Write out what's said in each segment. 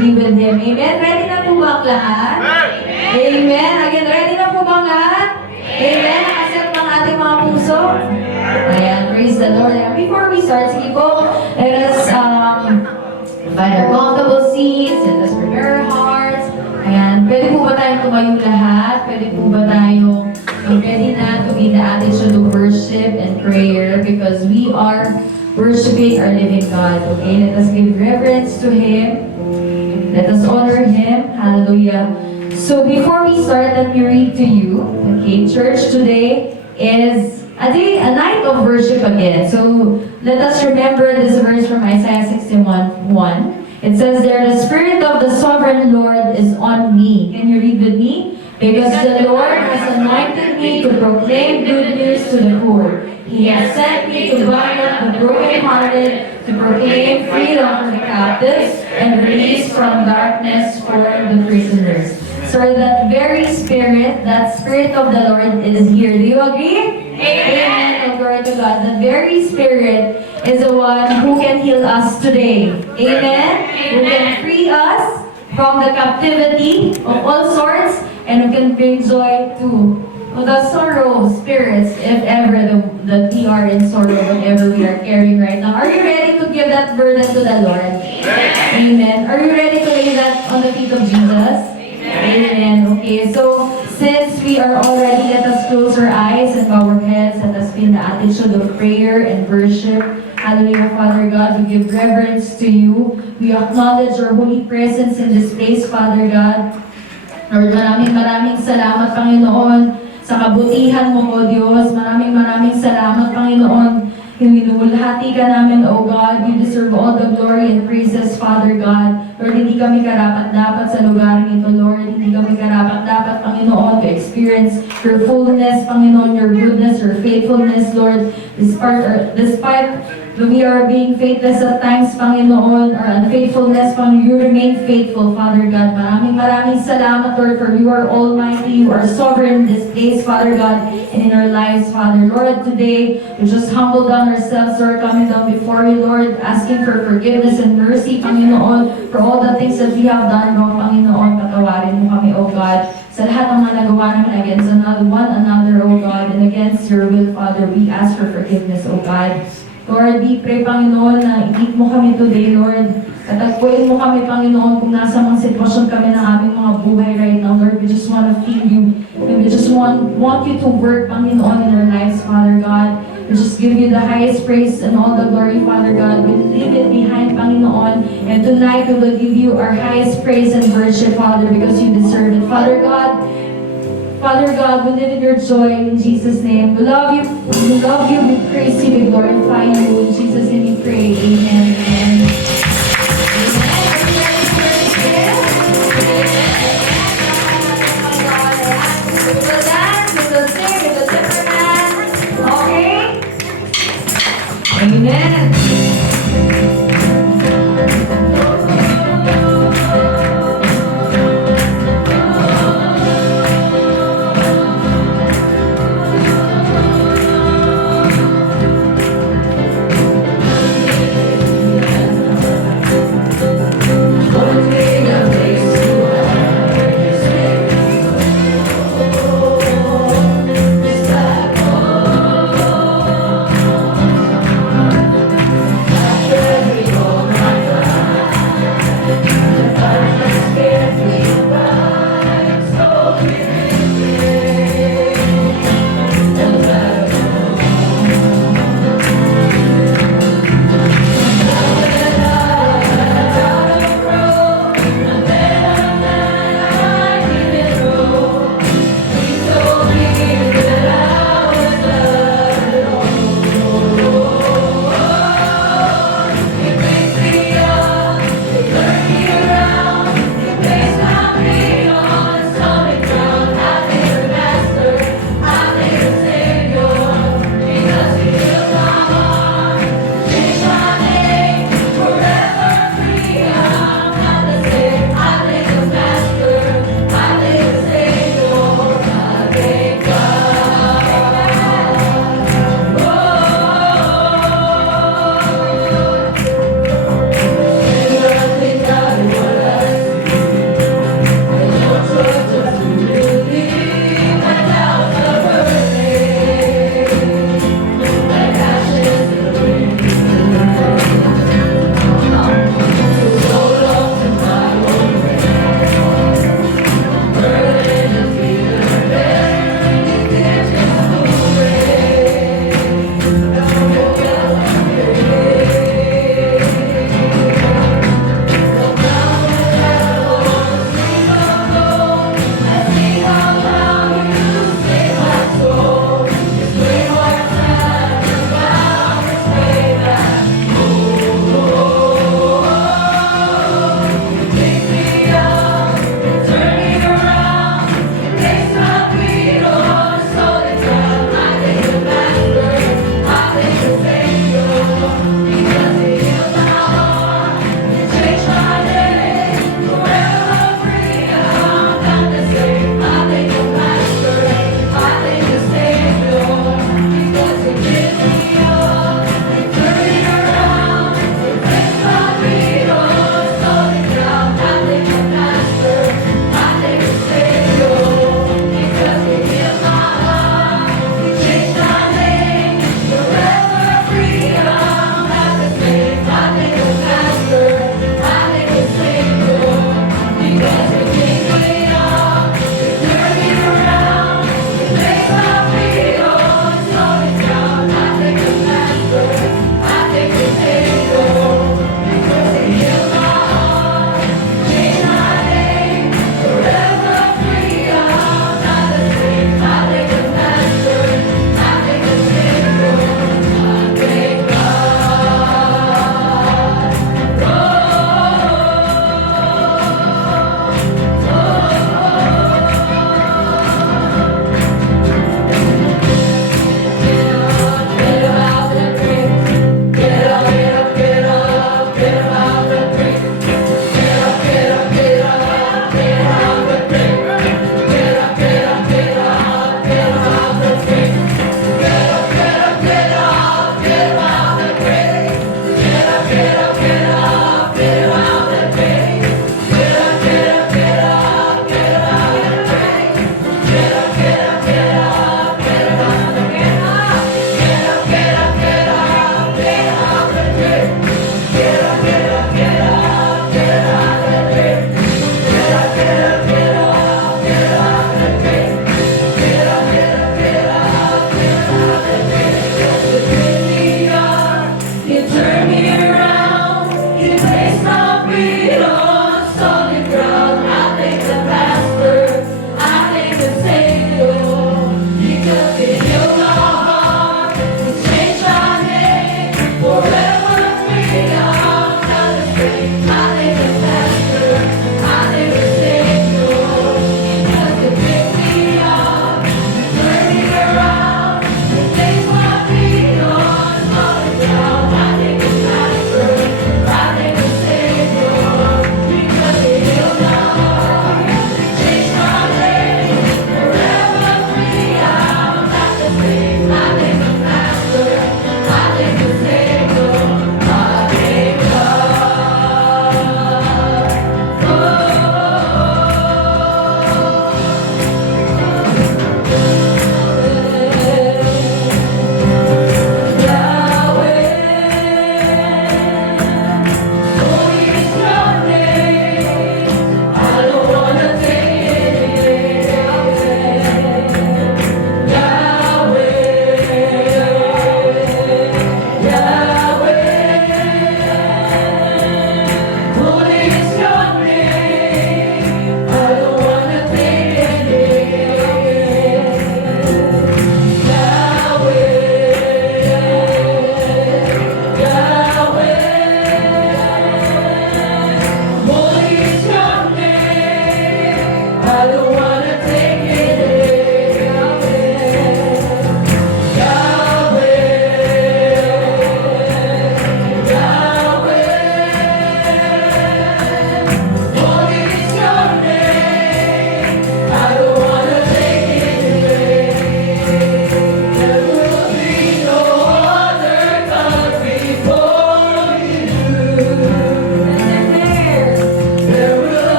be with Him. Amen? Ready na po ba ang lahat? Amen? Again, ready na po ba ang lahat? Amen? Nakaset ng ating mga puso? Ayan, praise the Lord. And before we start, sige po, let us find our comfortable seats, let us prepare our hearts. Ayan, pwede po ba tayong tumayo lahat? Pwede po ba tayong ready na to be the attitude of worship and prayer because we are worshiping our living God. Okay, let us give reverence to Him. Let us honor Him. Hallelujah. So before we start, let me read to you. Okay, church, today is a night of worship again. So let us remember this verse from Isaiah 61:1. It says there, "The Spirit of the Sovereign Lord is on me." Can you read with me? Because the Lord has anointed me to proclaim good news to the poor. He has sent me to bind up the brokenhearted, to proclaim freedom for the captives, and release from darkness for the prisoners. So that very Spirit, that Spirit of the Lord is here. Do you agree? Amen. Oh, glory to God. The very Spirit is the one who can heal us today. Amen. Who can free us from the captivity of all sorts, and who can bring joy to the sorrow spirits, if ever that we are in sorrow, whatever we are carrying right now. Are you ready to give that burden to the Lord? Amen. Are you ready to lay that on the feet of Jesus? Amen. Okay, so since we are all ready, let us close our eyes and bow our heads. Let us be in the attitude of prayer and worship. Hallelujah, Father God, we give reverence to you. We acknowledge your holy presence in this place, Father God. Lord, maraming salamat, Panginoon, sa kabutihan mo, O Diyos. Maraming salamat, Panginoon. Hinulhati ka namin, O God. You deserve all the glory and praises, Father God. Lord, hindi kami karapat-dapat sa lugar nito, Lord. Hindi kami karapat-dapat, Panginoon, to experience your fullness, Panginoon, your goodness, your faithfulness, Lord. Despite we are being faithless at times, Panginoon, or unfaithfulness, Panginoon, you remain faithful, Father God. Maraming salamat, Lord, for you are almighty, you are sovereign in this place, Father God, and in our lives, Father. Lord, today, we just humble down ourselves, Lord, coming down before you, Lord, asking for forgiveness and mercy, Panginoon, for all the things that we have done wrong, Panginoon. Patawarin mo kami, O God, sa lahat ng mga nagawa namin against one another, O God, and against your will, Father. We ask for forgiveness, O God. Lord, we pray, Panginoon, na i-lead mo kami today, Lord. Katagpuin mo kami, Panginoon, kung nasa mga sitwasyon kami ng aming mga buhay right now, Lord. We just want to feel you. And we just want you to work, Panginoon, in our lives, Father God. We just give you the highest praise and all the glory, Father God. We leave it behind, Panginoon. And tonight, we will give you our highest praise and worship, Father, because you deserve it. Father God, we live in your joy in Jesus' name. We love you, we praise you, we glorify you. In Jesus' name we pray. Amen. Amen. We will dance, we will sing, we will lift our hands. Okay? Amen.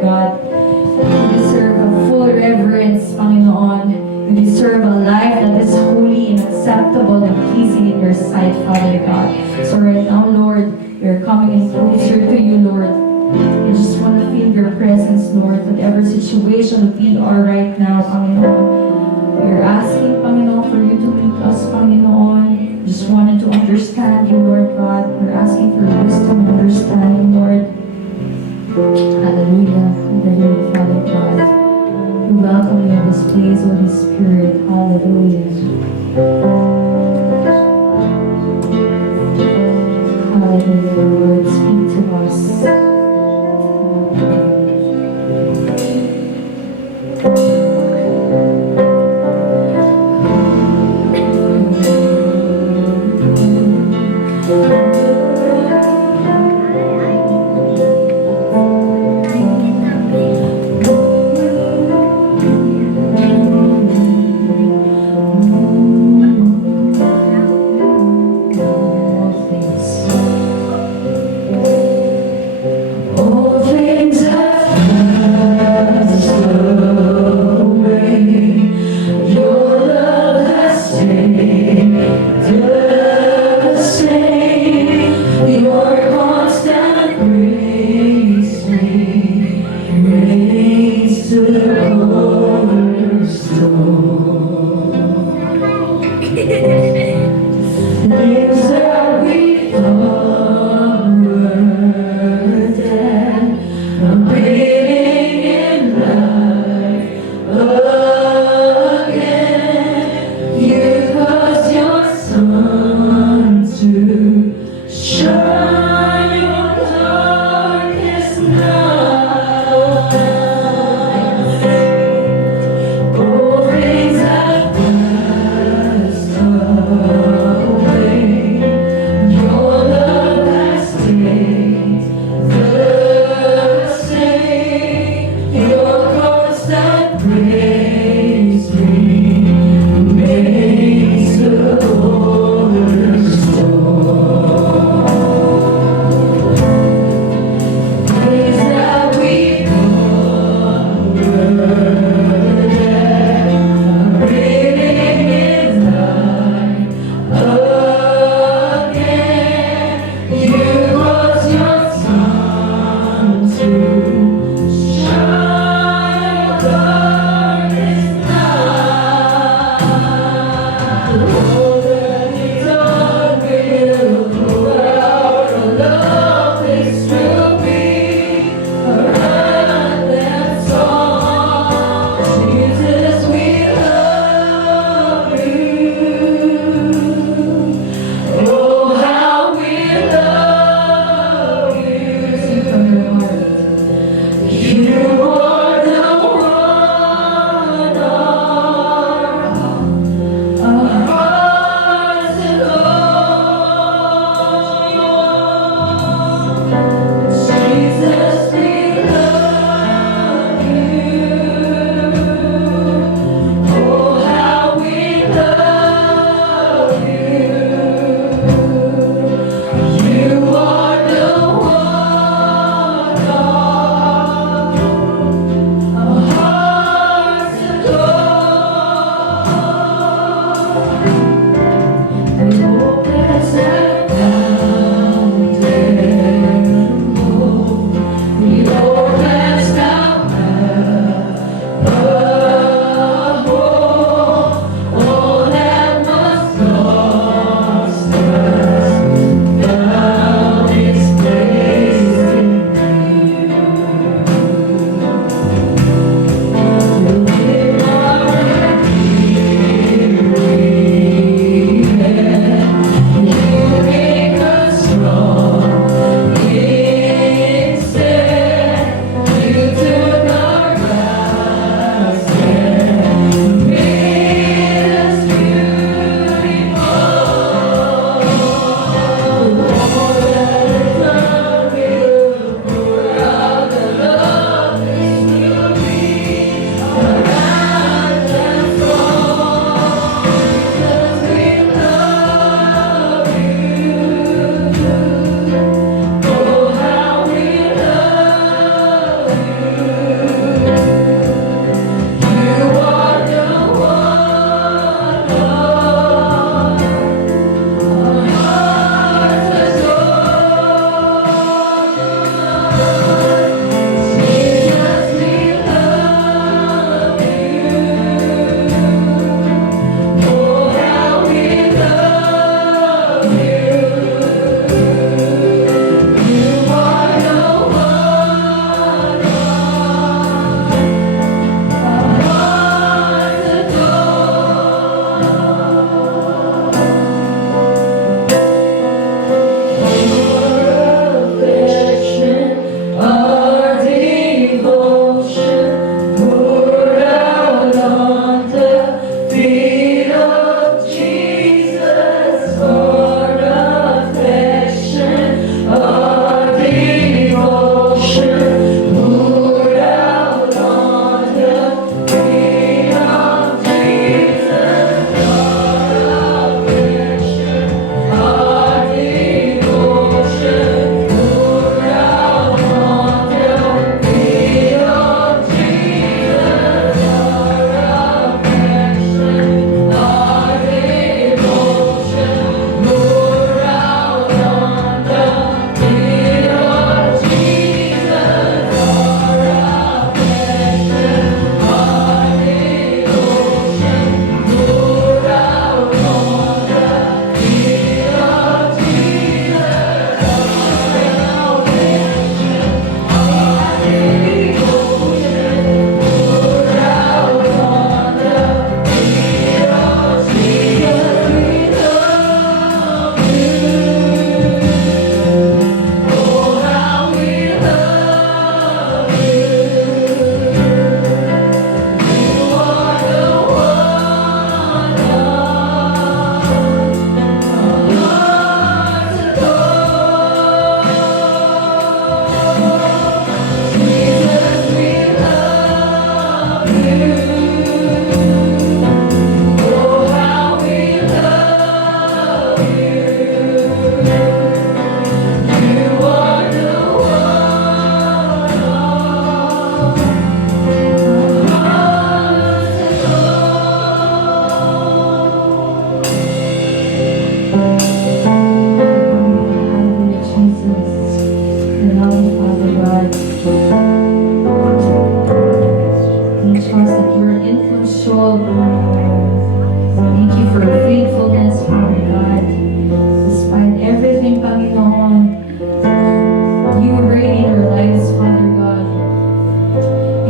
God. You deserve a full reverence, Panginoon. You deserve a life that is holy and acceptable and pleasing in your sight, Father God. So right now, Lord, we're coming in closer to you, Lord. I just want to feel your presence, Lord, whatever situation we are right now, Panginoon. We're asking, Panginoon, for you to meet us, Panginoon. Just wanted to understand you, Lord God. We're asking for wisdom and understanding, Lord. Hallelujah. Hallelujah, Father God. We welcome you in this place, Holy Spirit. Hallelujah. Hallelujah, Lord. Speak to us. All things have passed away. Your love has stayed the same. Your constant grace remains to the cornerstone. Things that we thought were dead are breathing in life again. You caused your sun to shine your darkest night. All things have passed away. Your love has stayed the same.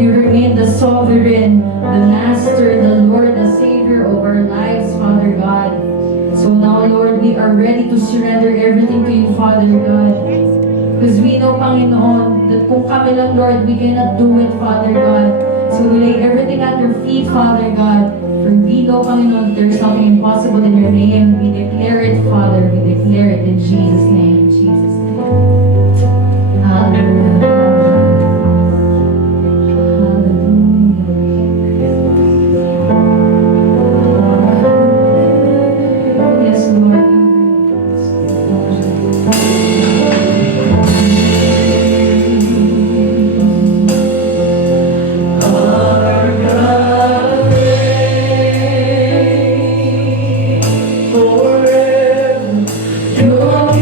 You remain the sovereign, the master, the Lord, the Savior of our lives, Father God. So now, Lord, we are ready to surrender everything to you, Father God. Because we know, Panginoon, that kung kami lang, Lord, we cannot do it, Father God. So we lay everything at your feet, Father God. For we know, Panginoon, that there is nothing impossible in your name. We declare it, Father. We declare it in Jesus' name. In Jesus' name. Hallelujah. Hallelujah. Yes, Lord. Forever, your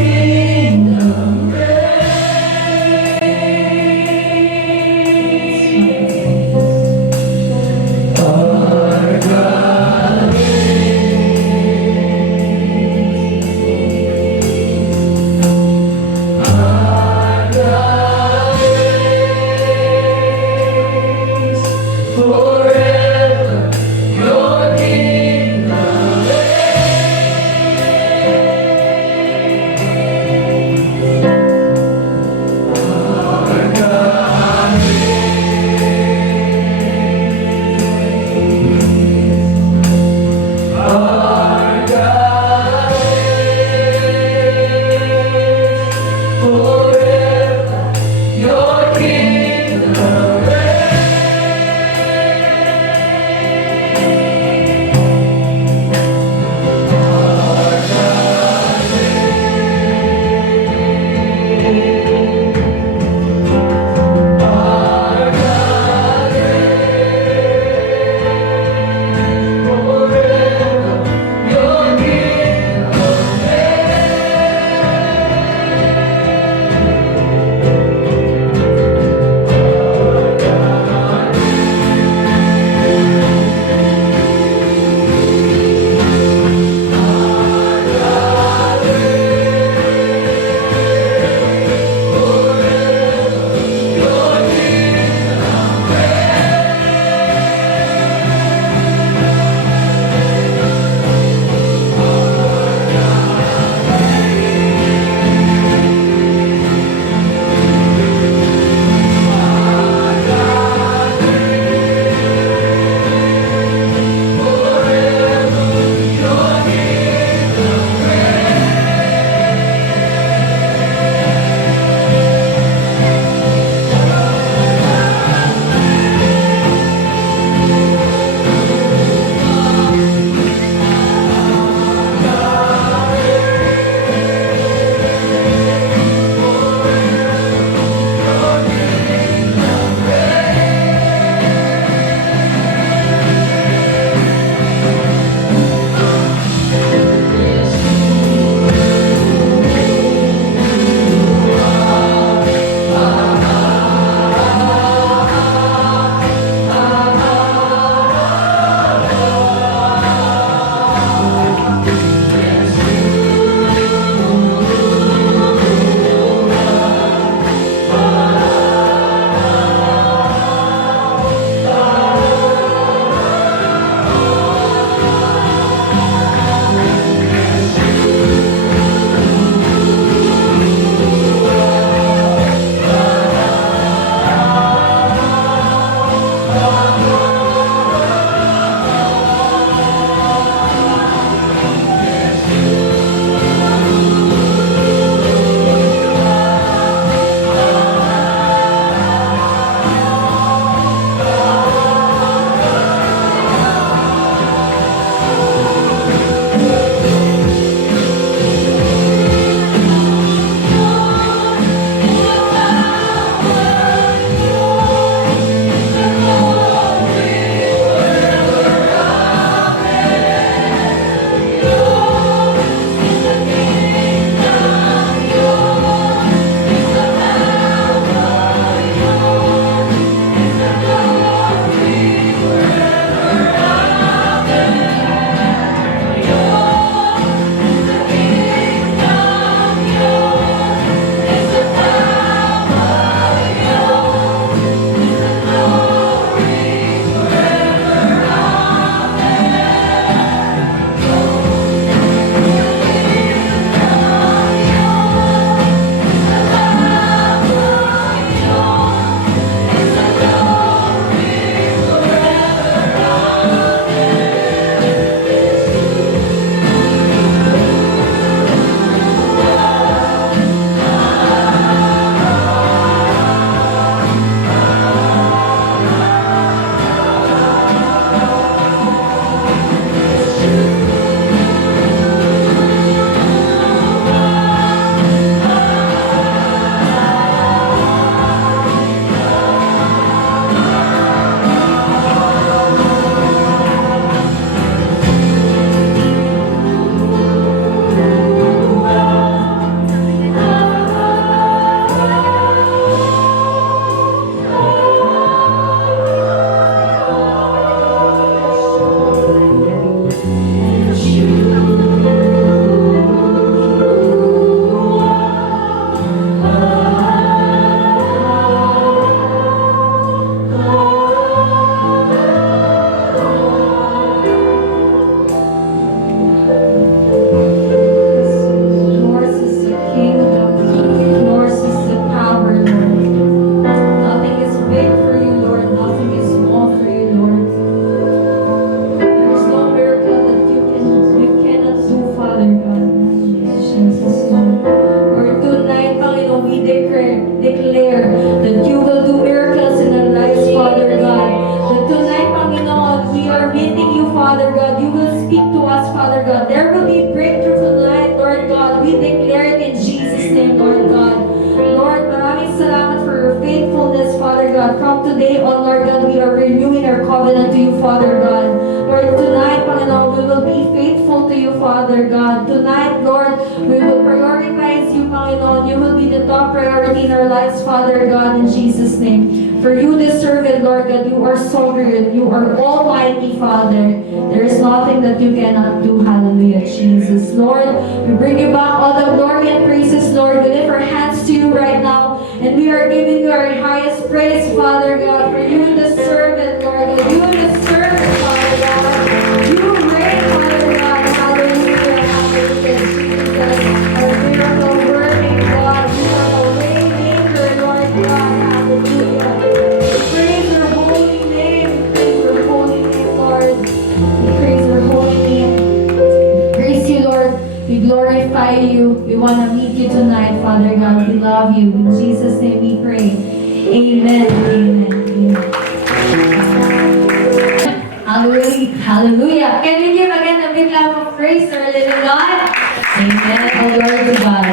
we are renewing our covenant to you, Father God. Lord, tonight, Panginoon, we will be faithful to you, Father God. Tonight, Lord, we will prioritize you, Panginoon. You will be the top priority in our lives, Father God, in Jesus' name. For you deserve it, Lord God. You are sovereign. You are almighty, Father. There is nothing that you cannot do. Hallelujah, Jesus. Lord, we bring you back all the glory and praises, Lord. We lift our hands to you right now, and we are giving you our highest praise, Father God. For you deserve it, Lord. You deserve it, Father God. You reign, Father God. Hallelujah, hallelujah, Jesus. Our miracle working God. You are a way maker, Lord God. Hallelujah. We praise your holy name. We praise your holy name, Lord. We praise your holy name. Praise you, Lord. We glorify you. We want to meet you tonight, Father God. We love you. In Jesus' name we pray. Amen. Amen. Amen. Hallelujah. Hallelujah. Can we give again a big clap of praise to our little God? Amen. Oh, glory to God.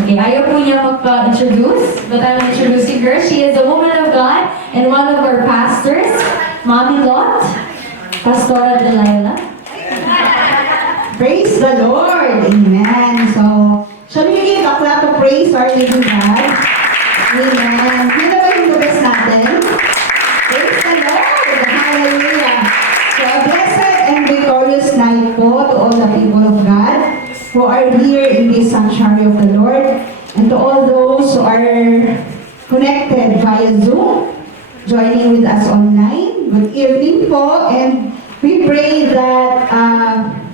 Okay, ayaw po niya magpa-introduce, but I'm introducing her. She is a woman of God and one of our pastors, Mommy Lot, Pastora Delilah. Praise the Lord! Amen. So, shall we give a clap of praise to our living God? Amen. Yun na ba yung the best natin? Praise the Lord! Hallelujah! So, a blessed and victorious night po to all the people of God who are here in this sanctuary of the Lord, and to all those who are connected via Zoom, joining with us online. Good evening po, and we pray that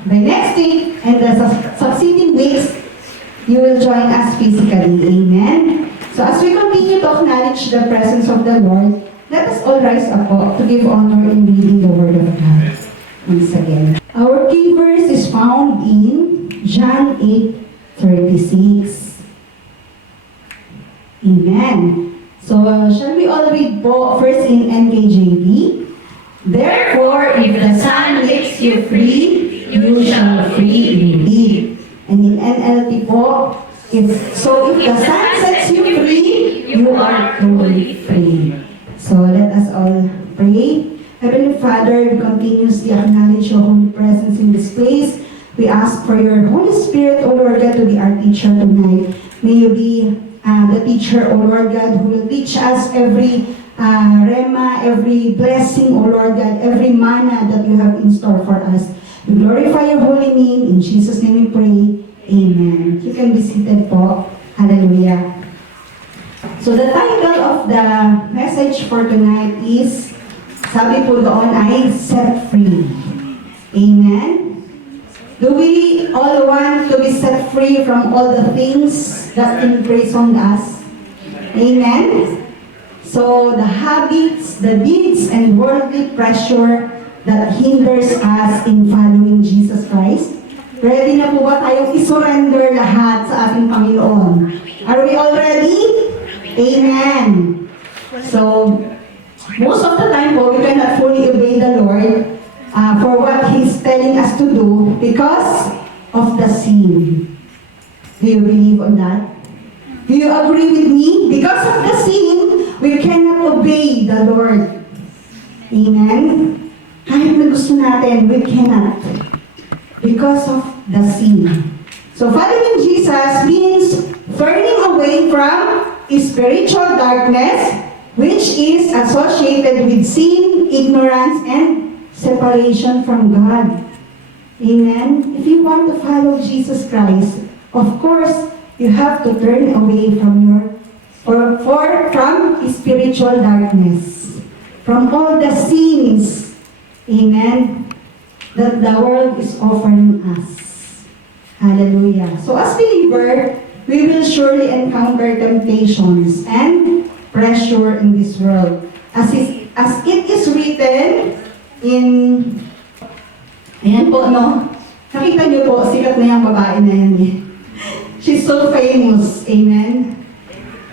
the next week and the succeeding weeks, you will join us physically. Amen. So as we continue to acknowledge the presence of the Lord, let us all rise up to give honor in reading the Word of God. Once again. Our key verse is found in John 8:36. Amen. So shall we all read po first in NKJV? Therefore, if the Son makes you free, you shall free indeed. And in NLT po, if the Son sets you free, you are totally free. So let us all pray. Heavenly Father, we continuously acknowledge your holy presence in this place. We ask for your Holy Spirit, O Lord God, to be our teacher tonight. May you be the teacher, O Lord God, who will teach us every rema, every blessing, O Lord God, every manna that you have in store for us. We glorify your holy name. In Jesus' name we pray. Amen. You can be seated po. Hallelujah. So the title of the message for tonight is, sabi po doon ay, Set Free. Amen. Do we all want to be set free from all the things that imprison us? Amen. So the habits, the deeds, and worldly pressure that hinders us in following Jesus Christ. Ready na po ba tayong isurrender lahat sa ating Panginoon? Are we all ready? Amen. So, most of the time po, we cannot fully obey the Lord for what He's telling us to do because of the sin. Do you believe on that? Do you agree with me? Because of the sin, we cannot obey the Lord. Amen? Kahit na gusto natin, we cannot. Because of the sin. So following Jesus means turning away from spiritual darkness, which is associated with sin, ignorance, and separation from God. Amen? If you want to follow Jesus Christ, of course, you have to turn away from from spiritual darkness, from all the sins, amen, that the world is offering us. Hallelujah. So as believer, we will surely encounter temptations and pressure in this world. As it is written in, ayan po, no? Nakita niyo po, sikat na yung babae na yan eh. She's so famous. Amen.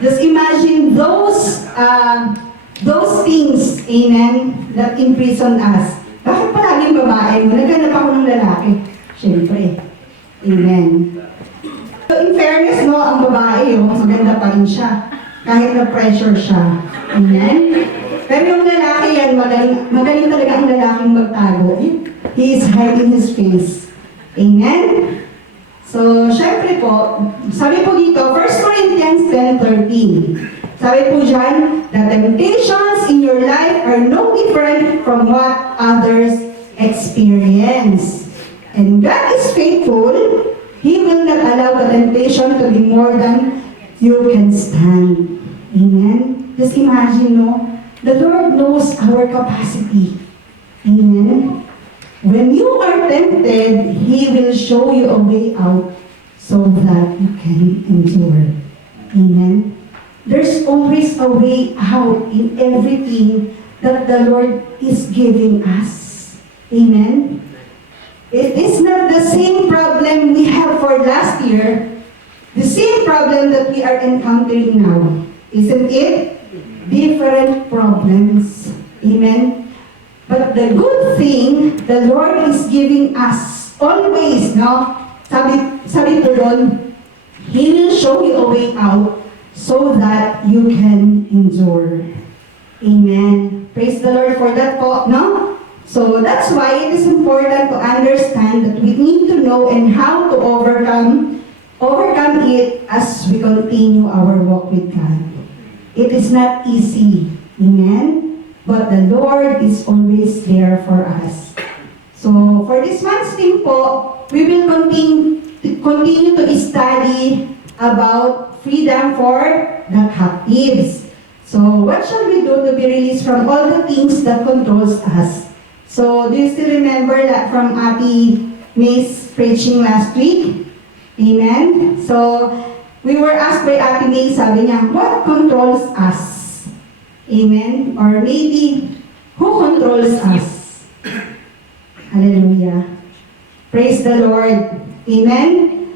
Just imagine those things, amen, that imprison us. Bakit palaging babae mo? Naghanap ako ng lalaki. Siyempre. Amen. So in fairness, no, ang babae, maganda pa rin siya. Kahit na pressure siya. Amen. Pero yung lalaki yan, magaling talaga ang lalaking magtago. He is hiding his face. Amen? So, syempre po, sabi po dito, 1 Corinthians 10:13. Sabi po dyan, the temptations in your life are no different from what others experience. And God is faithful. He will not allow the temptation to be more than you can stand. Amen? Just imagine, no? The Lord knows our capacity. Amen? When you are tempted, He will show you a way out so that you can endure. Amen? There's always a way out in everything that the Lord is giving us. Amen? It is not the same problem we have for last year, the same problem that we are encountering now. Isn't it? Different problems. Amen? But the good thing, the Lord is giving us always, no? Sabi po doon, He will show you a way out so that you can endure. Amen. Praise the Lord for that po, no? So that's why it is important to understand that we need to know and how to overcome it as we continue our walk with God. It is not easy. Amen? But the Lord is always there for us. So, for this month's theme po, we will continue to study about freedom for the captives. So, what shall we do to be released from all the things that controls us? So, do you still remember that from Ate May's preaching last week? Amen? So, we were asked by Ate May, sabi niya, what controls us? Amen? Or maybe, who controls us? Hallelujah. Praise the Lord. Amen?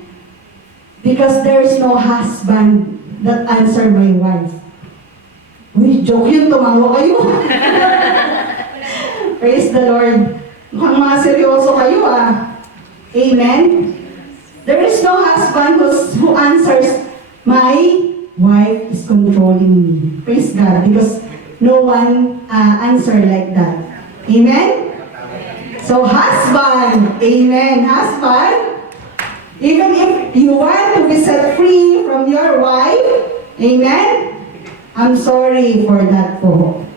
Because there is no husband that answer my wife. Uy, joke yun, tumawa kayo. Praise the Lord. Mukhang mga seryoso kayo ah. Amen? There is no husband who answers, my wife is controlling me. Praise God, because no one answer like that. Amen? So husband, amen, husband, even if you want to be set free from your wife, amen, I'm sorry for that po.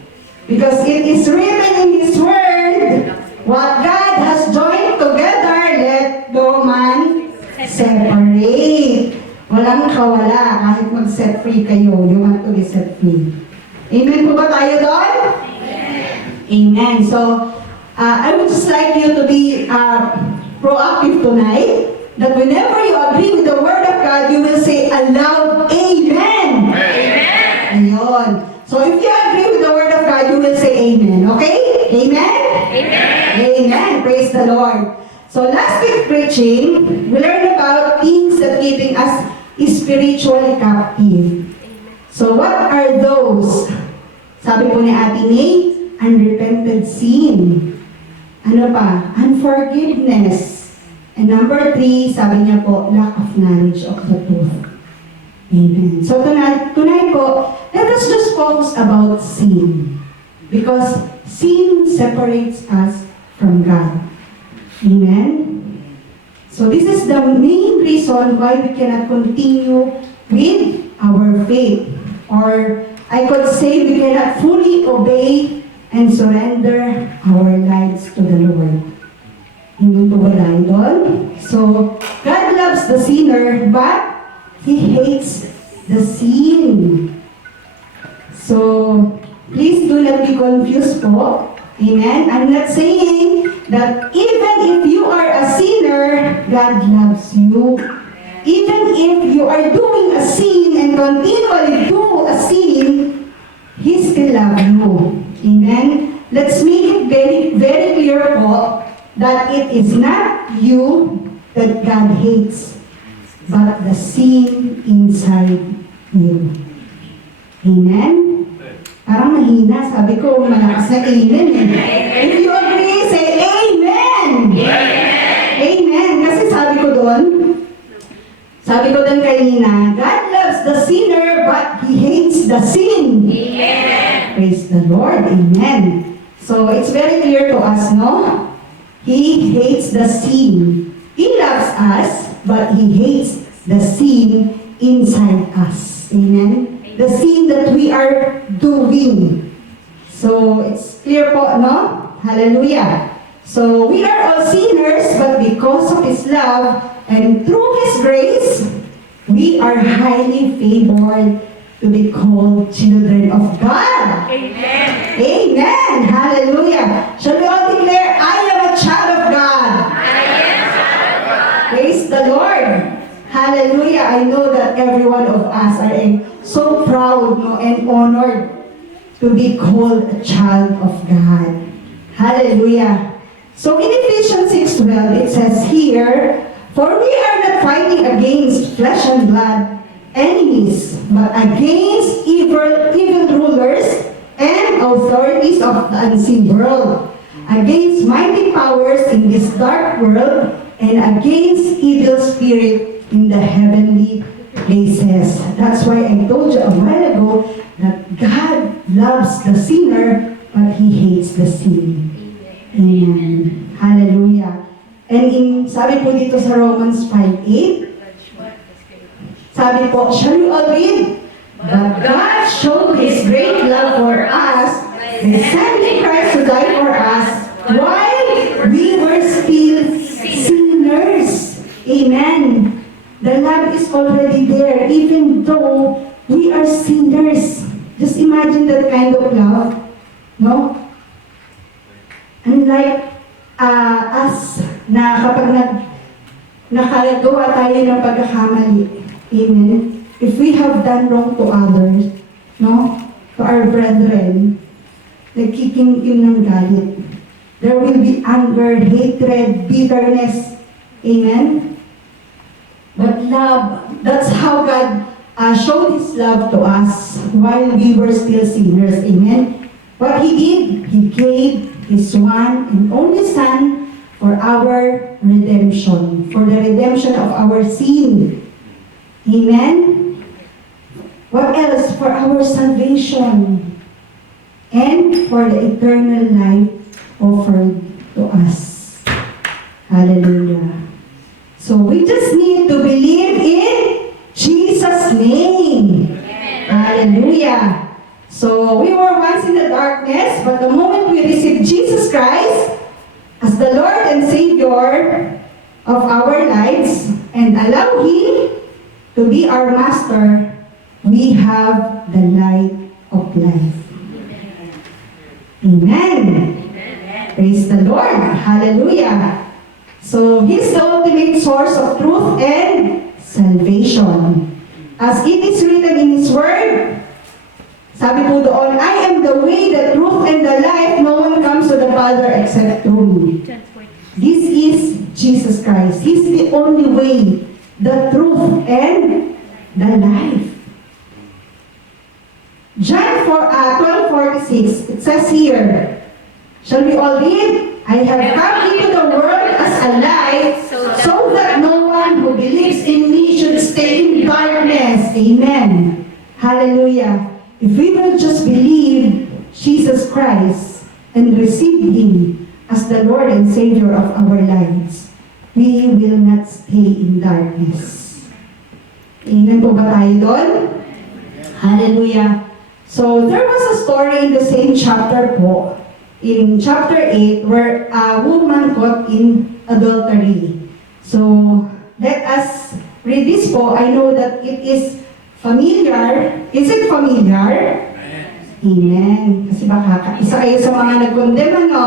Because it is written in His Word, what God has joined together, let no man separate. Walang kawala kahit mag-set free kayo. You want to be set free. Amen po ba tayo doon? Amen. So, I would just like you to be proactive tonight, that whenever you agree with the Word of God, you will say aloud, Amen. Amen. Ayun. So, if you agree with the Word of God, you will say Amen. Okay? Amen? Amen. Amen. Praise the Lord. So, last week preaching, we learned about things that keeping us spiritually captive. So, what are those? Sabi po ni Ate May, unrepented sin. Ano pa? Unforgiveness. And number 3, sabi niya po, lack of knowledge of the truth. Amen. So tonight po, let us just focus about sin. Because sin separates us from God. Amen? So this is the main reason why we cannot continue with our faith. Or I could say we cannot fully obey and surrender our lives to the Lord. Amen po ba tayo doon? So, God loves the sinner, but He hates the sin. So, please do not be confused po. Amen? I'm not saying that even if you are a sinner, God loves you. Even if you are doing a sin and continually do a sin, He still loves you. Amen? Let's make it very, very clear po that it is not you that God hates, but the sin inside you. Amen? Parang mahina. Sabi ko, malakas na amen eh. If you agree, say amen! Amen! Kasi sabi ko doon, Sabi ko din kanina, God loves the sinner, but He hates the sin. Amen. Praise the Lord. Amen. So, it's very clear to us, no? He hates the sin. He loves us, but He hates the sin inside us. Amen? The sin that we are doing. So, it's clear po, no? Hallelujah. So, we are all sinners, but because of His love and through His grace, we are highly favored to be called children of God. Amen. Amen. Hallelujah. Shall we all declare, I am a child of God. Praise the Lord. Hallelujah. I know that every one of us are so proud, no, and honored to be called a child of God. Hallelujah. So in Ephesians 6:12, it says here, for we are not fighting against flesh and blood enemies, but against evil rulers and authorities of the unseen world, against mighty powers in this dark world, and against evil spirit in the heavenly places. That's why I told you a while ago that God loves the sinner, but He hates the sin. Amen. Hallelujah. And sabi po dito sa Romans 5:8, sabi po, shall we all read? But God showed His great love for us by sending Christ to die for us while we were still sinners. Amen. The love is already there even though we are sinners. Just imagine that kind of love. No? Unlike us na kapag nakagawa tayo ng pagkakamali, amen, if we have done wrong to others, no, to our brethren, nagkikimkim ng galit. There will be anger, hatred, bitterness, amen? But love, that's how God showed His love to us while we were still sinners, amen? What He did, He gave His one and only Son for our redemption, for the redemption of our sin. Amen? What else? For our salvation and for the eternal life offered to us. Hallelujah. So we just need to believe in Jesus' name. Hallelujah. So we were once in the darkness, but the moment we received Jesus Christ as the Lord and Savior of our lives and allow Him to be our Master, we have the light of life. Amen. Praise the Lord. Hallelujah. So He's the ultimate source of truth and salvation. As it is written in His Word, sabi po doon, I am the way, the truth, and the life. No one comes to the Father except through me. This is Jesus Christ. He's the only way, the truth, and the life. John 12:46, it says here, shall we all read? I have come into the world as a light, so that no one who believes in me should stay in darkness. Amen. Hallelujah. If we will just believe Jesus Christ and receive Him as the Lord and Savior of our lives, we will not stay in darkness. Amen po ba tayo doon? Hallelujah. So, there was a story in the same chapter po, in chapter 8, where a woman caught in adultery. So, let us read this po. I know that it is familiar. Is it familiar? Amen. Kasi baka isa kayo sa mga nag-condemn, ano?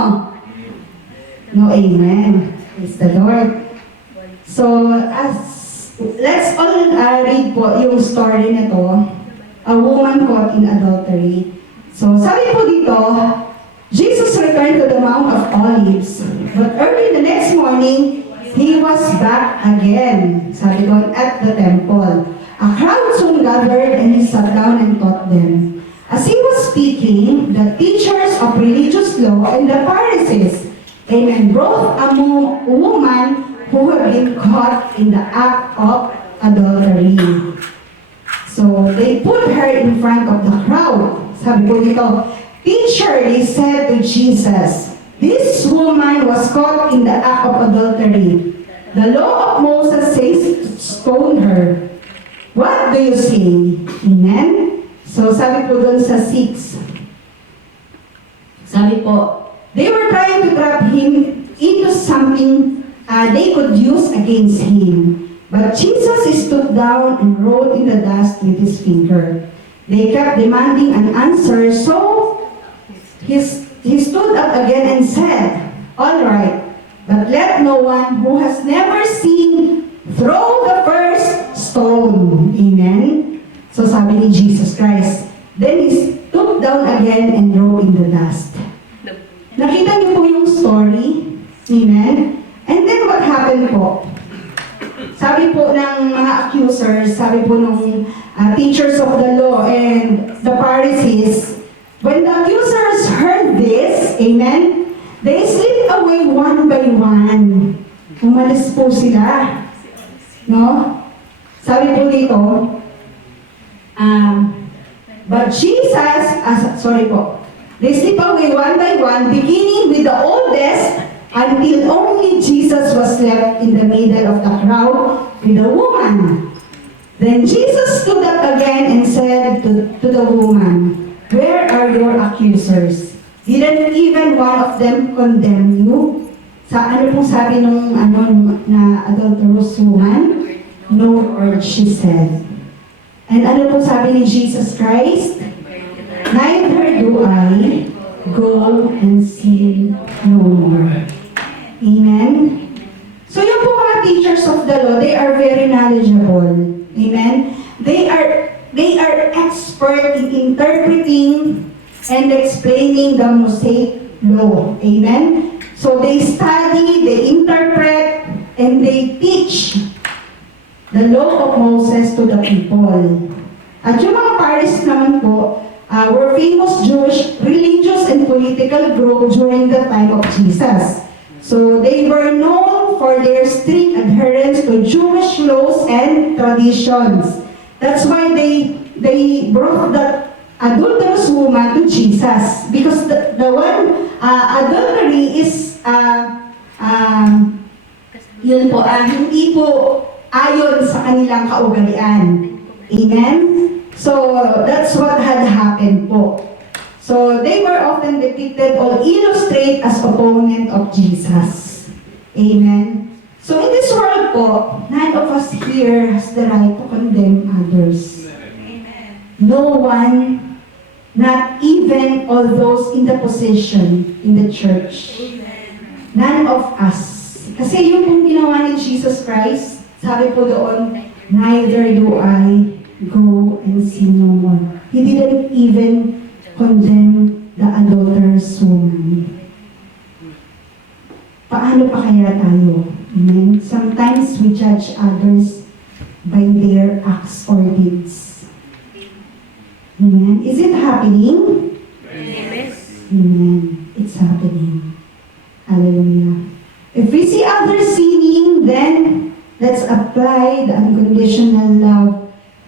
No, amen. Praise the Lord. So, let's all read po yung story nito. A woman caught in adultery. So, sabi po dito, Jesus returned to the Mount of Olives. But early the next morning, He was back again. Sabi doon, at the temple. A crowd soon gathered and He sat down and taught them. As He was speaking, the teachers of religious law and the Pharisees came and brought a woman who had been caught in the act of adultery. So they put her in front of the crowd. Sabi po dito, "Teacher," they said to Jesus, "this woman was caught in the act of adultery. The law of Moses says to stone her. What do you say?" Amen? So sabi po doon sa 6, sabi po, they were trying to trap him into something they could use against him. But Jesus stood down and wrote in the dust with his finger. They kept demanding an answer, so he stood up again and said, "All right, but let no one who has never seen throw the first stone." Amen? So sabi ni Jesus Christ. Then he stood down again and wrote in the dust. Nakita niyo po yung story? Amen? And then what happened po? Sabi po ng mga accusers, sabi po ng teachers of the law and the Pharisees, when the accusers heard this, amen, they slipped away one by one. Umalis po sila. No? Sabi po dito, but Jesus, they slipped away one by one, beginning with the oldest, until only Jesus was left in the middle of the crowd with the woman. Then Jesus stood up again and said to the woman, "Where are your accusers? Didn't even one of them condemn you?" Sa ano pong sabi nung na adulterous woman? "No, Lord," she said. And ano pong sabi ni Jesus Christ? "Neither do I. Go and sin no more." Amen? So yung po mga teachers of the law, they are very knowledgeable. Amen? They are expert in interpreting and explaining the Mosaic law. Amen? So they study, they interpret, and they teach the law of Moses to the people. At yung mga Pharisees naman po, were famous Jewish religious and political group during the time of Jesus. So they were known for their strict adherence to Jewish laws and traditions. That's why they brought the adulterous woman to Jesus, because the one adultery is yun po, hindi po ayon sa kanilang kaugalian. Amen? So that's what had happened po. So they were often depicted or illustrated as opponent of Jesus. Amen? So in this world po, none of us here has the right to condemn others. No one, not even all those in the position in the church. None of us. Kasi yung pong ginawa ni Jesus Christ, sabi po doon, "Neither do I go and sin no more." He didn't even condemn the adulterous woman. Paano pa kaya tayo? Amen? Sometimes we judge others by their acts or deeds. Amen? Is it happening? Yes. Amen. It's happening. Hallelujah. If we see others sinning, then let's apply the unconditional love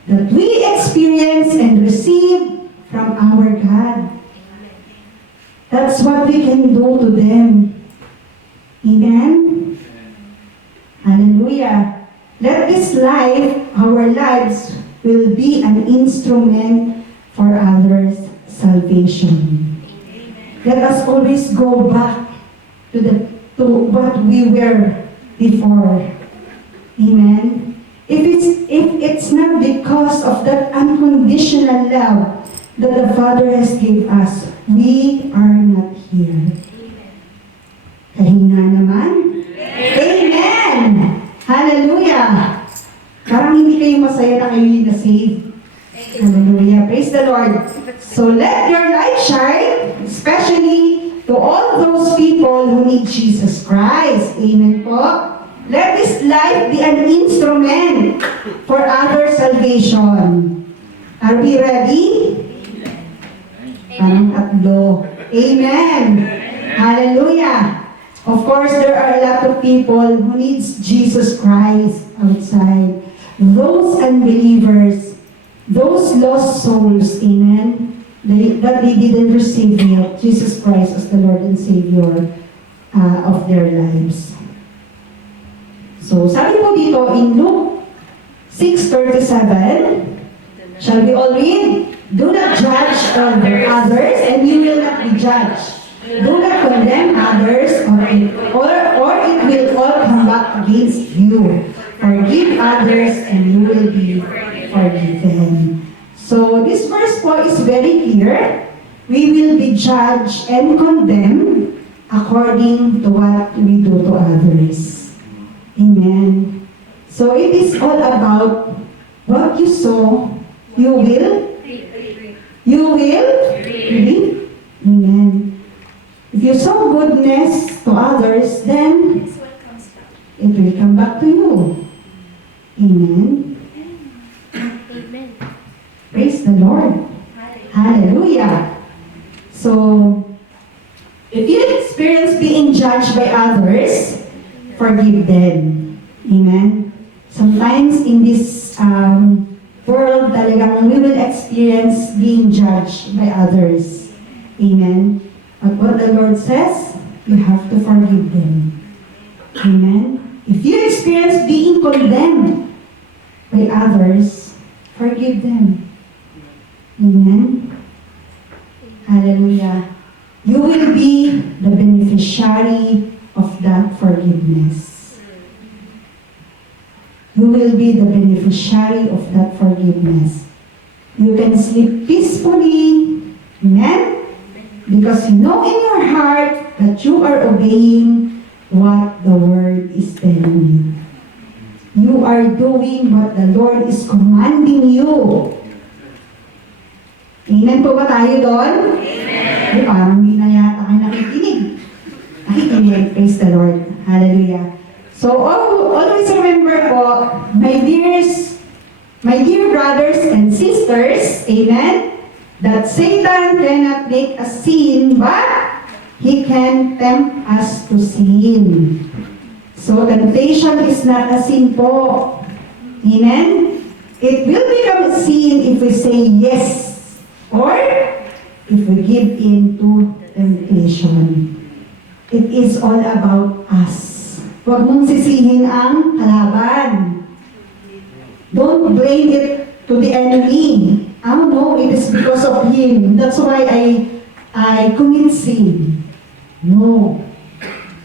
that we experience and receive from our God. That's what we can do to them. Amen? Hallelujah. Let this life, our lives, will be an instrument for others' salvation. Let us always go back to what we were before. Amen? If it's not because of that unconditional love that the Father has given us, we are not here. Kahina naman? Amen! Hallelujah! Parang hindi kayo masaya na kayo na-save. Hallelujah! Praise the Lord! So let your light shine, especially to all those people who need Jesus Christ. Amen po? Let this life be an instrument for other salvation. Are we ready? Parang tatlo. Amen. Hallelujah. Of course, there are a lot of people who needs Jesus Christ outside. those unbelievers, those lost souls, amen, that they didn't receive yet Jesus Christ as the Lord and Savior of their lives. So, sabi po dito in Luke 6:37, shall we all read? Do not judge others, and you will not be judged. Do not condemn others, or it will all come back against you. Forgive others, and you will be forgiven. So, this verse po is very clear. We will be judged and condemned according to what we do to others. Amen. So, it is all about what you sow, you will reap. Amen. If you sow goodness to others, then it will come back to you. Amen. Amen. Praise the Lord. Hallelujah. So, if you experience being judged by others, forgive them. Amen. Sometimes in this world, talagang we will experience being judged by others. Amen. But what the Lord says, you have to forgive them. Amen. If you experience being condemned by others, forgive them. Amen. Hallelujah. You will be the beneficiary of that forgiveness. You will be the beneficiary of that forgiveness. You can sleep peacefully. Amen. Because you know in your heart that you are obeying what the Word is telling you. You are doing what the Lord is commanding you. Amen po ba tayo doon? Amen. Ay, parang hindi na yata kayo nakikinig. Nakikinig. Praise the Lord. Hallelujah. So, always remember po, my dear brothers and sisters, amen, that Satan cannot make us sin, but he can tempt us to sin. So, temptation is not a sin po. Amen? It will become a sin if we say yes, or if we give in to temptation. It is all about us. Huwag mong sisihin ang kalaban. Don't blame it to the enemy. Oh no, it is because of him. That's why I commit sin. No.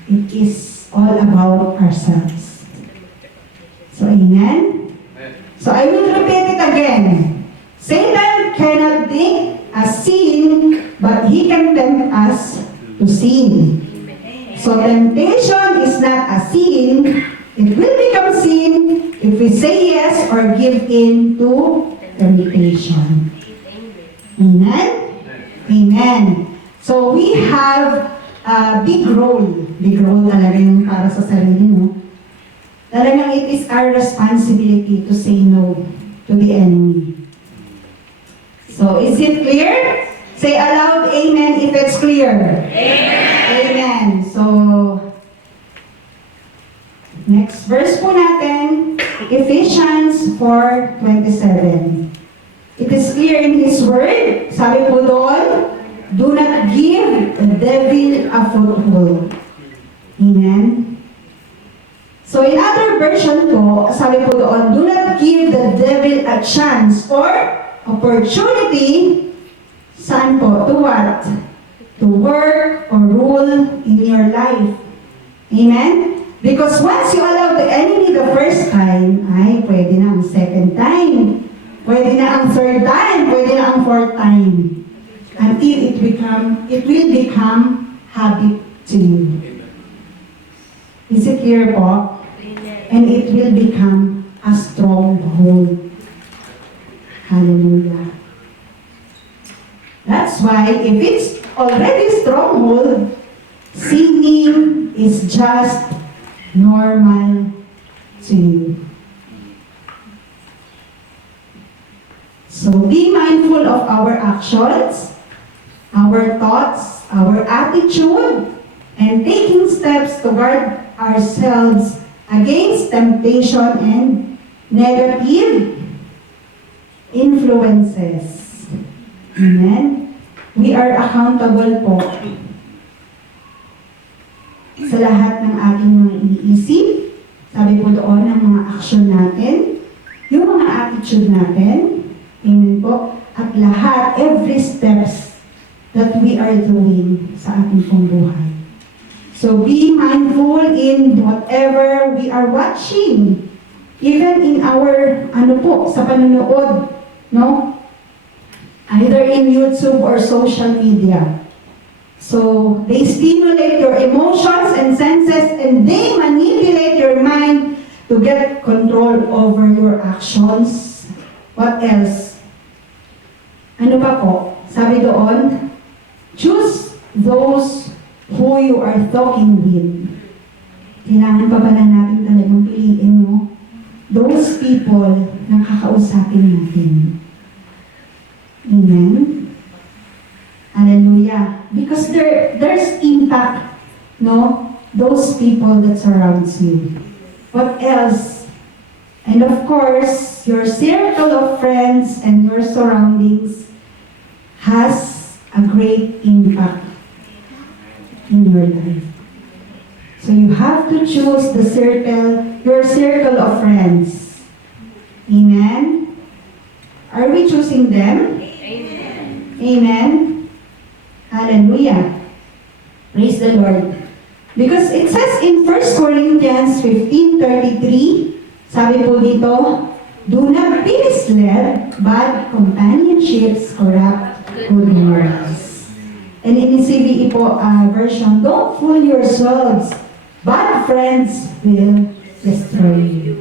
It is all about ourselves. So, amen? So, I will repeat it again. Satan cannot make us sin, but he can tempt us to sin. So, temptation is not a sin. It will become sin if we say yes or give in to temptation. Amen? Amen. So, we have a big role. Big role talaga yung para sa sarili mo. Talagang it is our responsibility to say no to the enemy. So, is it clear? Say aloud, amen, if it's clear. Amen. Amen. So, next verse po natin, Ephesians 4:27. It is clear in His Word. Sabi po doon, do not give the devil a foothold. Amen. So in other version po, sabi po doon, do not give the devil a chance or opportunity. Saan po? To what? To work or rule in your life. Amen? Because once you allow the enemy the first time, ay, pwede na ang second time. Pwede na ang third time. Pwede na ang fourth time. Until it will become habit to you. Is it clear po? And it will become a stronghold. Hallelujah. That's why if it's already stronghold, sinning is just normal to you. So be mindful of our actions, our thoughts, our attitude, and taking steps to guard ourselves against temptation and negative influences. Amen? We are accountable po sa lahat ng ating mga iniisip. Sabi po doon, ang mga aksyon natin, yung mga attitude natin, amen po, at lahat, every steps that we are doing sa ating pong buhay. So be mindful in whatever we are watching. Even in our, sa panonood, no? Either in YouTube or social media. So, they stimulate your emotions and senses and they manipulate your mind to get control over your actions. What else? Ano pa po? Sabi doon, choose those who you are talking with. Kailangan pa pala natin talagang piliin, no? Those people na kakausapin natin. Amen? Hallelujah. Because there's impact, no? Those people that surrounds you. What else? And of course, your circle of friends and your surroundings has a great impact in your life. So you have to choose your circle of friends. Amen? Are we choosing them? Amen. Amen. Hallelujah. Praise the Lord. Because it says in 1 Corinthians 15:33, sabi po dito, do not be misled, bad companionships corrupt good morals. And in CBE po version, don't fool yourselves, bad friends will destroy you.